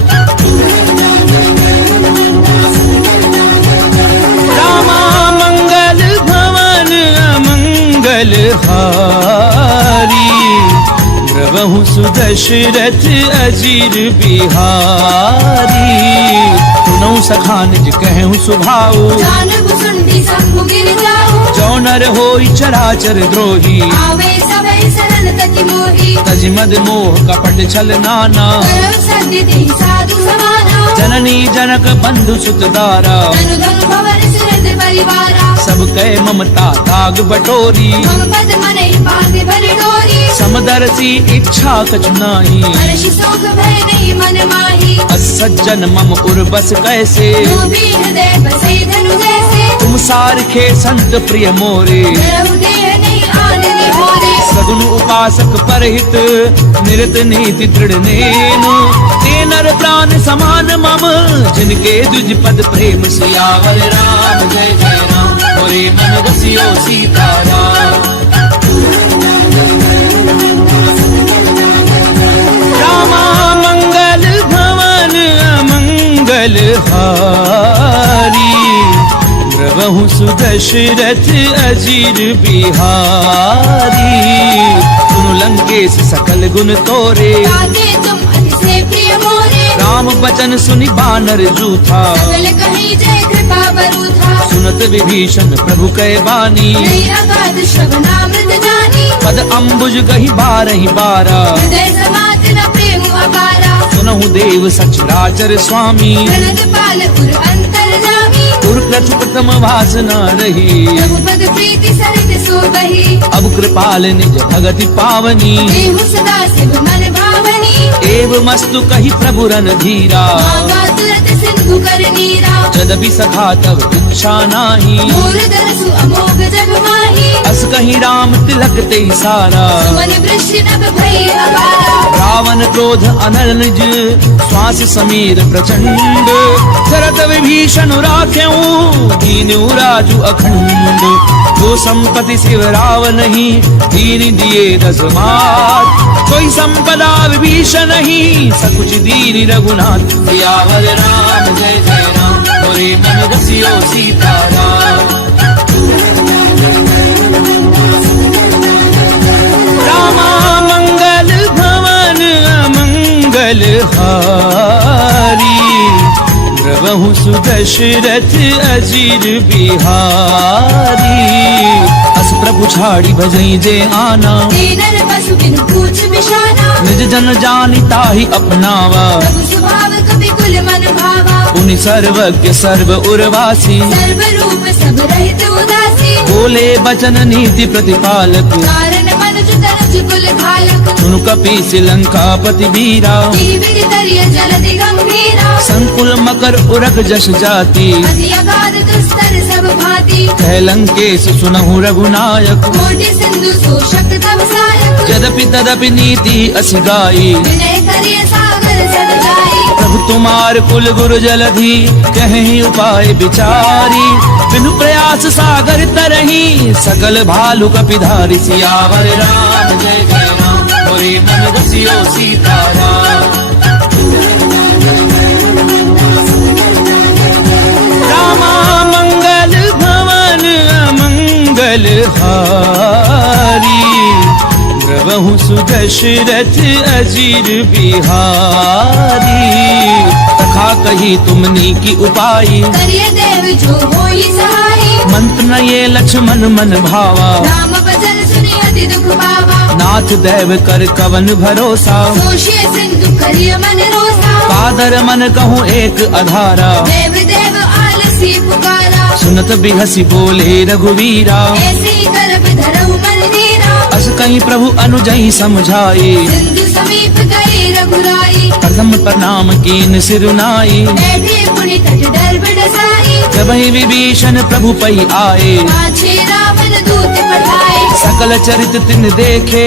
रामा मंगल भवन अमंगल हारी द्रवहु सुदशरथ अजीर बिहारी सुनऊ सखा निज कहूँ सुभाऊ जान भुसुंडी संभु गिर जाऊं जो नर होई चराचर द्रोही आवे सभय सरल तति मोही तज मद मोह कपट छल नाना करव सद्य देहि साधु समाना जननी जनक बंधु सुत दारा धनु धनु भवन सुरत परिवारा सब कह ममता ताग बटोरी मम पद मनहि बांधे भर डोरी समदर्शी इच्छा कछु नाही हर्षि शोक भय नहीं मन माही असज्जन मम उर बस कैसे लोभी हृदय बसे धनु जैसे तुम सारखे संत प्रिय मोरे धरहु देह नहीं आन निहोरे सगुन उपासक परहित निरत नीति दृढ़ नेनु ते नर प्राण समान मम जिनके दुज पद प्रेम सियावर राम जय जय राम मोरे मन बसियो सीताराम रामा मंगल भवन अमंगल हारी द्रवहु सुदशरथ अजीर बिहारी सुनु लंकेश सकल गुण तोरे गाते तुम अति से प्रिय मोरे राम बचन सुनि बानर जूथा सकल कहीं जय कृपा बरूथा सुनत विभीषण प्रभु कै बानी नहीं अगाध श्रवणामृत जानी पद अम्बुज गही बारहि बारा हृदय समात न प्रेम अपारा सुनहु देव सचराचर स्वामी प्रणत पाल उर अंतर जामी उर प्रथु प्रथम वासना रही रघुपद प्रीति सरित सो बही अब कृपाल निज भगति पावनी देहु सदा शिव मन भावनी एव मस्तु कही प्रभु रन धीरा मांगा तुरत प्रभु कर नीरा यद्यपि सखा तब इच्छा नाही मोर दरसु अमोघ जग माही अस कहीं राम तिलक ते सारा मन वृष्टि नभ भई अपारा रावण क्रोध अनल निज श्वास समीर प्रचंड शरद विभीषण राख्यऊ दीनु राजु अखंड जो संपत्ति शिव रावण ही दीन दिए दस मात कोई संपदा विभीषण ही सकुच दीन रघुनाथ सियावर राम जय जय राम मोरे मन रसियो सीताराम रामा मंगल भवन अमंगल हारी प्रभु सुदशरथ अजीर बिहारी अस प्रभु छाड़ी भजई जे आना दीनर पशु बिनु पूछ बिशाना निज जन जानी ताहि अपनावा प्रभु स्वभाव कपि कुल मन भावा पुनि सर्वज्ञ सर्व उर्वासी सर्व रूप सब रहित उदासी बोले बचन नीति प्रतिपालक कारण मन जुतरज कुल घालक सुनु कपीस लंकापति वीरा जीवित तरिय जलधि गंभीरा संकुल मकर उरग जस जाति अति अगाध दुस्तर सब भांति कह लंकेश सुनहु रघुनायक कोटि सिंधु शोषक तव सायक यद्यपि तदपि नीति असि गाई विनय करिय सागर सद जाई प्रभु तुम्हार कुल गुरु जलधि कहीं उपाय विचारी बिनु प्रयास सागर तरही सकल भालु कपिधारी सियावर राम जय जय राम मोरे मन रसियो सीताराम रामा मंगल भवन अमंगल हारी प्रभु सुदशरथ अजीर बिहारी तथा कही तुमनी की उपाई करिय देव जो होई सहाई मंत्र न ये लक्ष्मण मन भावा राम भजन सुनि अति दुख पावा नाथ देव कर कवन भरोसा दोषी सिंधु करिय मन रोसा कादर मन कहूँ एक अधारा देव देव आलसी पुकारा सुनत बिहसी बोले रघुवीरा ऐसे ही गर्भ धरऊ मन नीरा अस कहीं प्रभु अनुजई समझाए सिंधु समीप गए रघुराई प्रथम प्रणाम कीन सिरुनाई बैठे पुनि तट डर बडसाई जब ही विभीषण प्रभु पई आए पाछे रावण दूत पठाए सकल चरित तिन देखे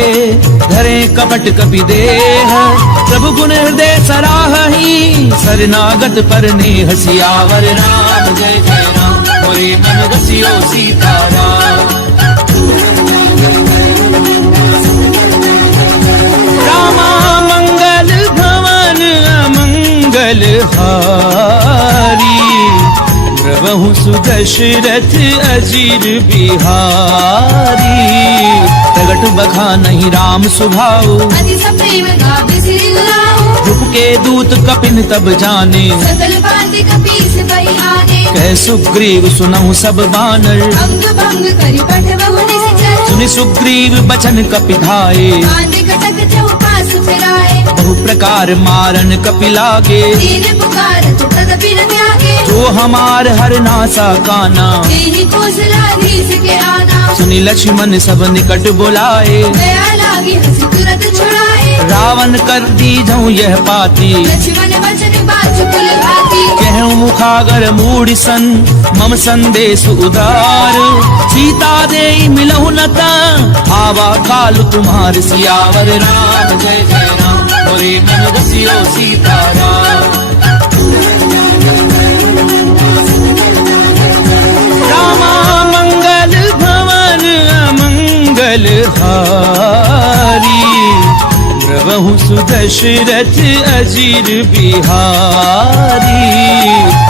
धरे कपट कपि देह प्रभु गुण हृदय सराही सरनागत पर नेह सियावर राम जय जय राम मोरे मन रसियो सीताराम रामा मंगल भवन अमंगल हारी प्रभु सुदशरथ अजीर बिहारी प्रगट बखा नहीं राम सुभाऊ अति सप्रेम गावे श्री गुराऊ रूप के दूत कपिन तब जाने सकल बांधि कपीस बही आने कह सुग्रीव सुनहु सब बानर अंग भंग करि पठवहु निश्चर सुनि सुग्रीव बचन कपिधाए बांधि कटक चौपास फिराए बहु प्रकार मारन कपि लागे दीन पुकारत तदपि न त्यागे जो हमार हर नासा काना तेहि कौशलाधीश के आना सुनि लक्ष्मण सब निकट बुलाए दया लागी हंसी तुरंत छुड़ाए रावण कर दीजहु यह पाती लक्ष्मण वचन बाजु कुल भाती कहूँ मुखागर मूढ़ सन मम संदेश उदार सीता दे मिलहु नता आवा काल तुम्हार सियावर राम जय जय राम मोरे मन रसियो सीताराम रामा मंगल भवन अमंगल हारी प्रभु सुदशरथ अजीर बिहारी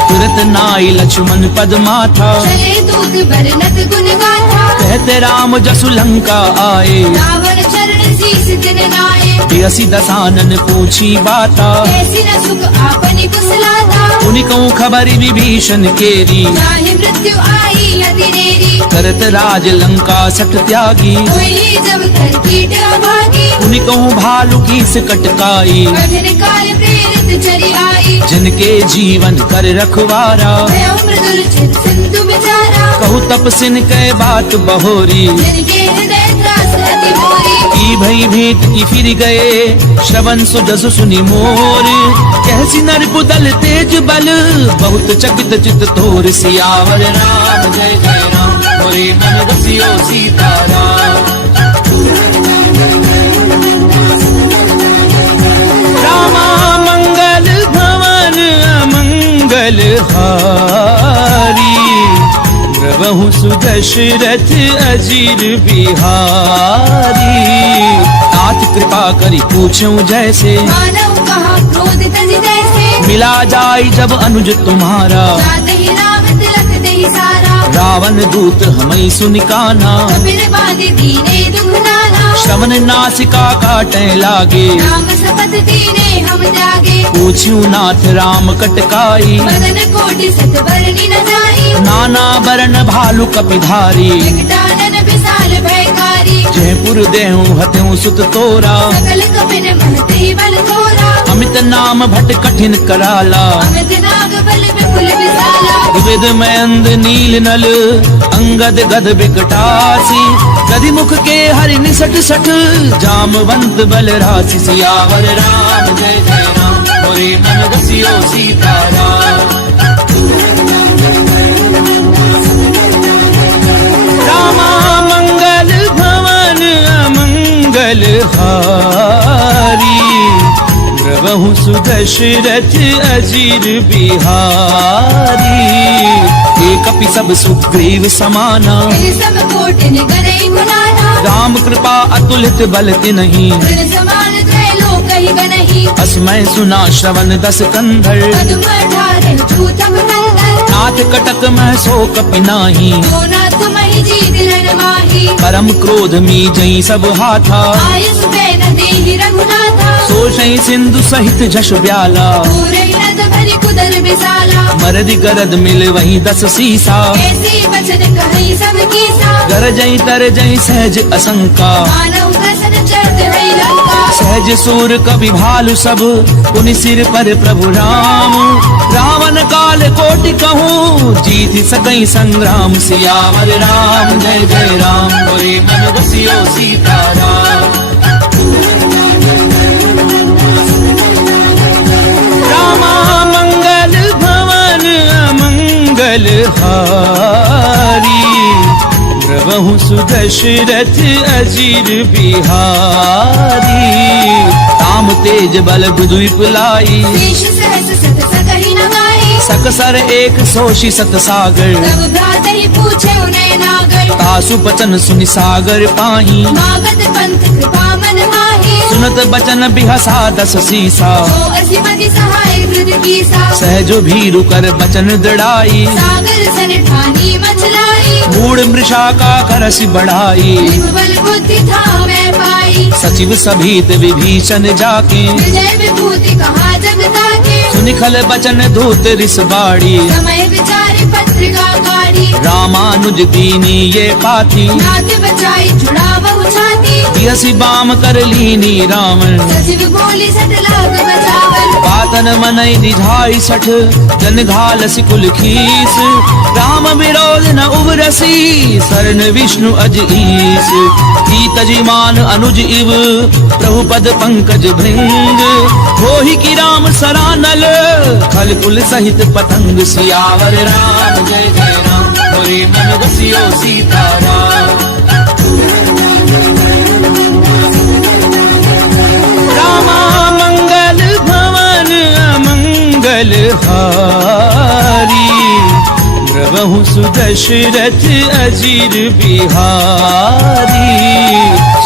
तुरत नाई लक्ष्मण पद माथा चले दूत बरनत गुण गाथा कहते राम जसु लंका आए रावण चरण शीस दिन नाए तियसी दसानन पूछी बाता कैसी न सुख आपनि कुशलाता उनि कहूँ खबरी विभीषण केरी चाहे मृत्यु आई अति नेरी करत राज लंका सठ त्यागी कोई जब कर कीट अभागी उनि कहूँ भालू की कटकाई कठिन काल प्रेरित चली आई जिनके जीवन कर रखवारा भयो मृदुल चित सिंधु बिचारा कहू तपसिन कै बात बहोरी जिनके हृदय त्रास अति मोरी की भई भेंट की फिर गए श्रवण सुजसु सुनि मोर कह हसी नर पुदल तेज बल बहुत चकित चित तोर सियावर राम जय जय राम मोरे मन रसियो सीताराम रामा मंगल भवन अमंगल हारी प्रभु सुदशरथ अजीर बिहारी तात कृपा करी पूछूं जैसे मानव कहा क्रोध तज जैसे मिला जाय जब अनुज तुम्हारा जाते ही राम तिलक दे सारा रावण दूत हमें सुनिकाना फिर बाधे दीने दुख नाना श्रवण नासिका काटे लागे राम शपथ दीने हम जागे पूछ्यू नाथ राम कटकाई मदन कोटि सत बरनी न जाई नाना बरन भालु कपिधारी विकटानन विशाल भयकारी जयपुर देहूं हत्यूं सुत तोरा सकल कपिन महते बल थोरा अमित नाम भट कठिन कराला अमित नाग बल विपुल विशाला विविध मयंद नील नल अंगद गद बिकटासी गदि मुख के हरि निसट सठ जामवंत बल राशि सियावर राम जय जय राम मोरे मन रसियो सीताराम रामा मंगल भवन अमंगल हारी प्रभु सुदशरथ अजीर बिहारी एक कपि सब सुग्रीव समाना तेरे सब कोटि निगरे गुनाना राम कृपा अतुलित बल तिन्हि गुण समान त्रैलोक ही बनहि असमय सुना श्रवण दस कंधर पदुम ढारे छूतम नंदन नाथ कटक मह सो कपि नाही तो नाथ महि जीत रण माही परम क्रोध मी जई सब हाथा आयुष बैन देहि रघुनाथा सोषई सिंधु सहित जश ब्याला पूरे नद भरि कुदर विशाला मरदि गरद मिल वही दस सीसा ऐसी वचन कहि सब कीसा गरजई तरजई सहज असंका मानव प्रसन्न चरत है लंका सहज सूर कवि भालु सब पुनि सिर पर प्रभु राम रावण काल कोटि कहूँ जीत सकई संग्राम सियावर राम जय जय राम मोरे मन रसियो सीताराम रामा मंगल भवन अमंगल हारी प्रभु सुदशरथ अजीर बिहारी राम तेज बल बुद्धिप लाई शेष सहस सत सकहि न गाई सकसर एक सोषी सत सागर तब भ्रात ही पूछे उन्हें नागर तासु बचन सुनि सागर पाही मागत पंथ कृपा मन माही सुनत बचन बिहसा दस सीसा जो असिमति सहाय हृद कीसा सहजो भीरु कर बचन दृढ़ाई सागर सन ठानी मचलाई मूढ़ मृषा का करसि बढ़ाई बल बुद्धि था मैं पाई सचिव सभीत विभीषण जाके विजय विभूति कहा जगता के सुनिखल बचन धूत रिस बाड़ी समय विचारी पत्रिका गाड़ी रामानुज दीनी ये पाथी नाथ बचाई छुड़ा बहु छाती यसी बाम कर लीनी रावण सचिव बोली सट लाग बचावन पातन मनई निधाई सठ जन घाल सिकुल खीस राम विरोध न उबरसी शरण विष्णु अज ईस तजिमान अनुज इव प्रभु पद पंकज भृंग होहि की राम सरानल खल कुल सहित पतंग सियावर राम जय जय राम मोरे मन रसियो सीताराम रामा मंगल भवन अमंगल हारी प्रभु सुदशरथ अजीर बिहारी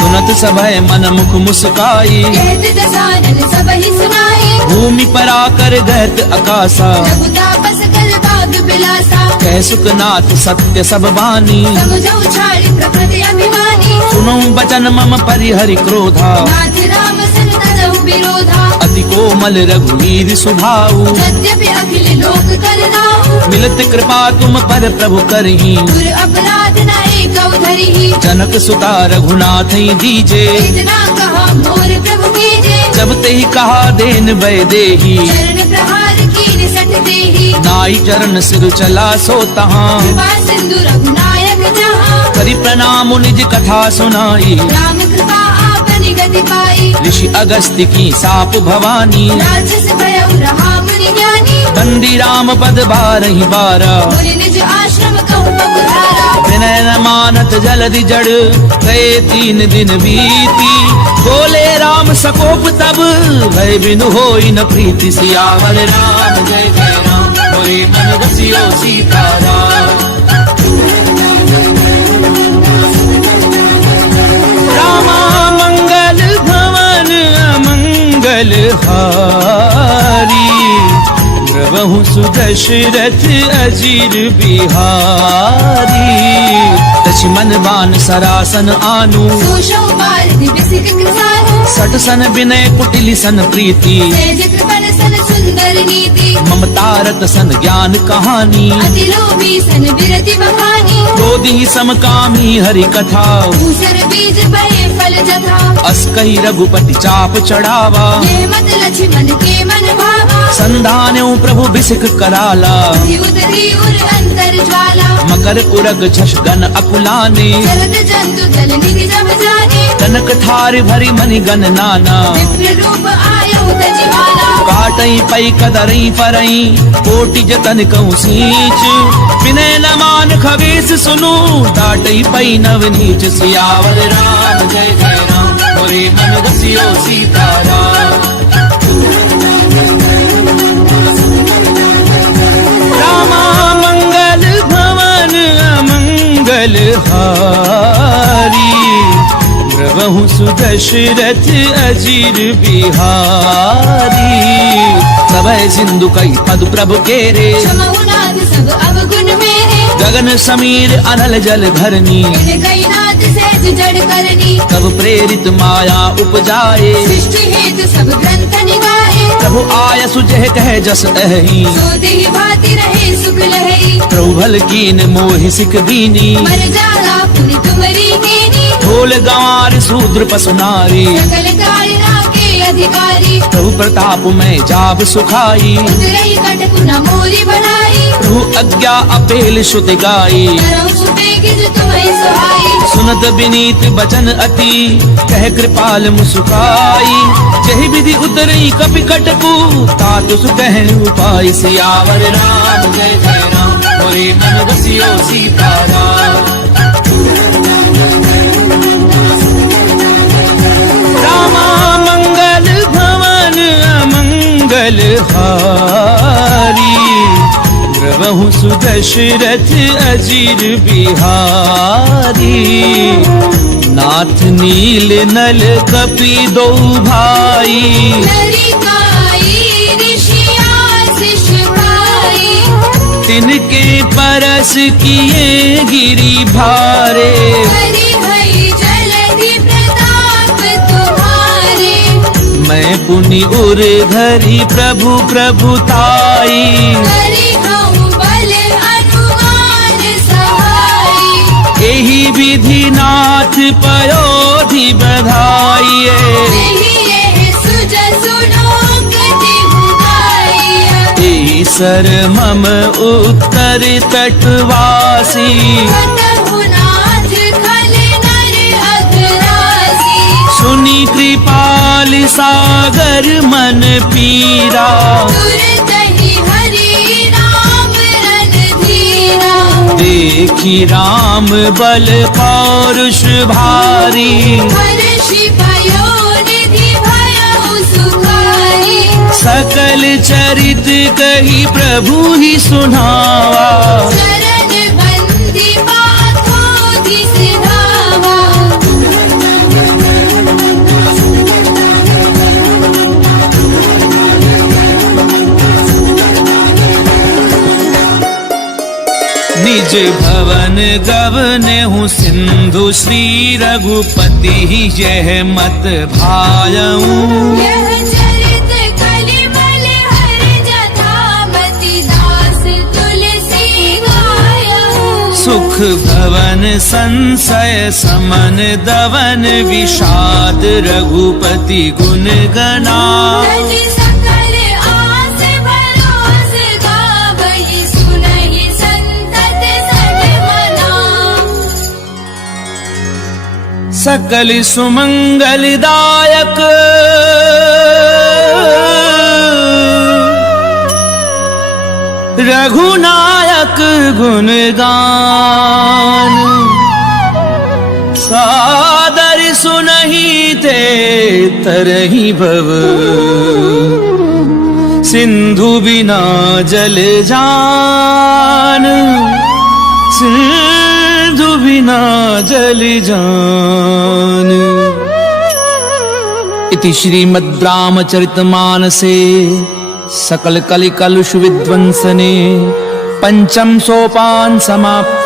सुनत सभय मन मुख मुस्काई कहत दसानन सब ही सुनाई भूमि पर आकर गहत अकासा रघुतापस कर बाग बिलासा कह सुखनाथ सत्य सब बानी समझो छाड़ी प्रकृति अभिमानी सुनो बचन मम परिहरि क्रोधा नाथ राम सन तजहु विरोधा अति कोमल रघुवीर सुभाऊ यद्यपि अखिल लोक कर राहु मिलत कृपा तुम पर प्रभु करही दुर अपराध न एक धरिहि जनक सुता रघुनाथ दीजे इतना कहा मोर प्रभु कीजे जब ते ही कहा देन भय देही चरण प्रहार कीन सट देहि नाई चरण सिर चला सो तहाँ कृपा सिंधु रघुनायक जहाँ करि प्रणाम निज कथा सुनाई राम कृपा आपनि गति पाई ऋषि अगस्त्य की साप भवानी राजस भयउ रहा राम पद बारहि बारा। मोर निज आश्रम कहूँ पगुधारा। विनय न मानत जलधि जड़, गए 3 दिन बीती। बोले राम सकोप तब, भय बिनु होई न प्रीति। सियावर राम जय जय राम, मोरे मन बसियो सीताराम। रामा मंगल भवन अमंगल हारी, प्रभु सुदशरथ अजीर बिहारी। लक्ष्मण बान सरासन आनु, सुषो भारती बिसिक कृसानु। सट सन विनय कुटिल सन प्रीति। सहज कृपण सन सुंदर नीति। ममता रत सन ज्ञान कहानी। अति लोभी सन विरति बखानी। क्रोधी समकामी हरि कथा, दूसर बीज बहे फल जथा। अस कही रघुपति चाप चढ़ावा। ये मत लक्ष्मण के मन भावा। संधान्यो प्रभु बिसिक कराला। उदरी उर अंतर ज्वाला। मकर उरग झष गन अकुलाने। शरद जंतु जल निधि जब जाने। कनक थार भरी मनि गन नाना। विप्र रूप आयो तजिमाला। काटई पई कदरई परई, कोटि जतन कहूँ सींच। विनय न मान खगेश सुनु, डाटई पई नव नीच। सियावर राम जय जय राम, मोरे मन बसियो सीताराम। रामा मंगल भवन अमंगल हारी, प्रभु सुदशरथ अजीर बिहारी। सबय सिंधु कई पद प्रभु केरे, क्षमऊ नाथ सब अवगुण मेरे। गगन समीर अनल जल धरनी। कई नाथ सहज जड़ करनी। तब प्रेरित माया उपजाए, सृष्टि हेतु सब ग्रंथ निगाहे। प्रभु आय सुजह कह जस अहि, सो देहि भांति रहे सुख लहई। प्रभु भल कीन मोहि सिख बीनी। मर जाला पुनि तुमरी कीनी। ढोल गंवार शूद्र पसु नारी, सकल कारिणा के अधिकारी। प्रभु प्रताप में जाब सुखाई। उतरई कटकु न मोरी बनाई। प्रभु आज्ञा अपेल श्रुत गाई। करहु सुबे गिज तुम्हें सुहाई। सुनत विनीत बचन अति, कह कृपाल मुस्काई। जहि विधि उतरई कपि कटकु, तातु सु कहन उपाय। सियावर राम जय जय राम, मोरे मन बसियो सीताराम। रामा मंगल भवन अमंगल हारी, प्रभु सुदशरथ अजीर बिहारी। नाथ नील नल कपि दो भाई, नरिकाई ऋषिया शिष भाई। तिनके परस किए गिरि भारे। हरि हरि जलधि प्रताप तुम्हारे। मैं पुनि उर धरि प्रभु प्रभुताई। करिहउँ बल अनुमान सहाई। एहि विधि नाथ पयोधि बधाइए। एहि एहि सुजसु लोक दिहु गाइया। ईसर मम उत्तर तटवासी। कतहु नाथ खल नर अघरासी। सुनि कृपाल सागर मन पीरा। तुरतहि हरि नाम रणधीरा। देखी राम बल पौरुष भारी। हर्षि भयो निधि भयउ सुखाई। सकल चरित कही प्रभु ही सुनावा। शरण बंदी पाथोधि सिधावा। निज भवन गवने हूँ सिंधु, श्री रघुपति यह मत भायऊं। यह चरित कलिमल हर जथामति दास तुलसी गायऊं। सुख भवन संशय समन दवन, विषाद रघुपति गुण गना। तज सकल आस भरोस गावहि, सुनहि संतत सठमना। सकल सुमंगलदायक रघुनायक गुणगान सादर सुनहि ते तरहि भव सिंधु बिना जल जान सिंधु बिना जल जान। इति श्रीमद् रामचरितमानसे सकल कलि कलुष विध्वंसने पंचम सोपान समाप्त।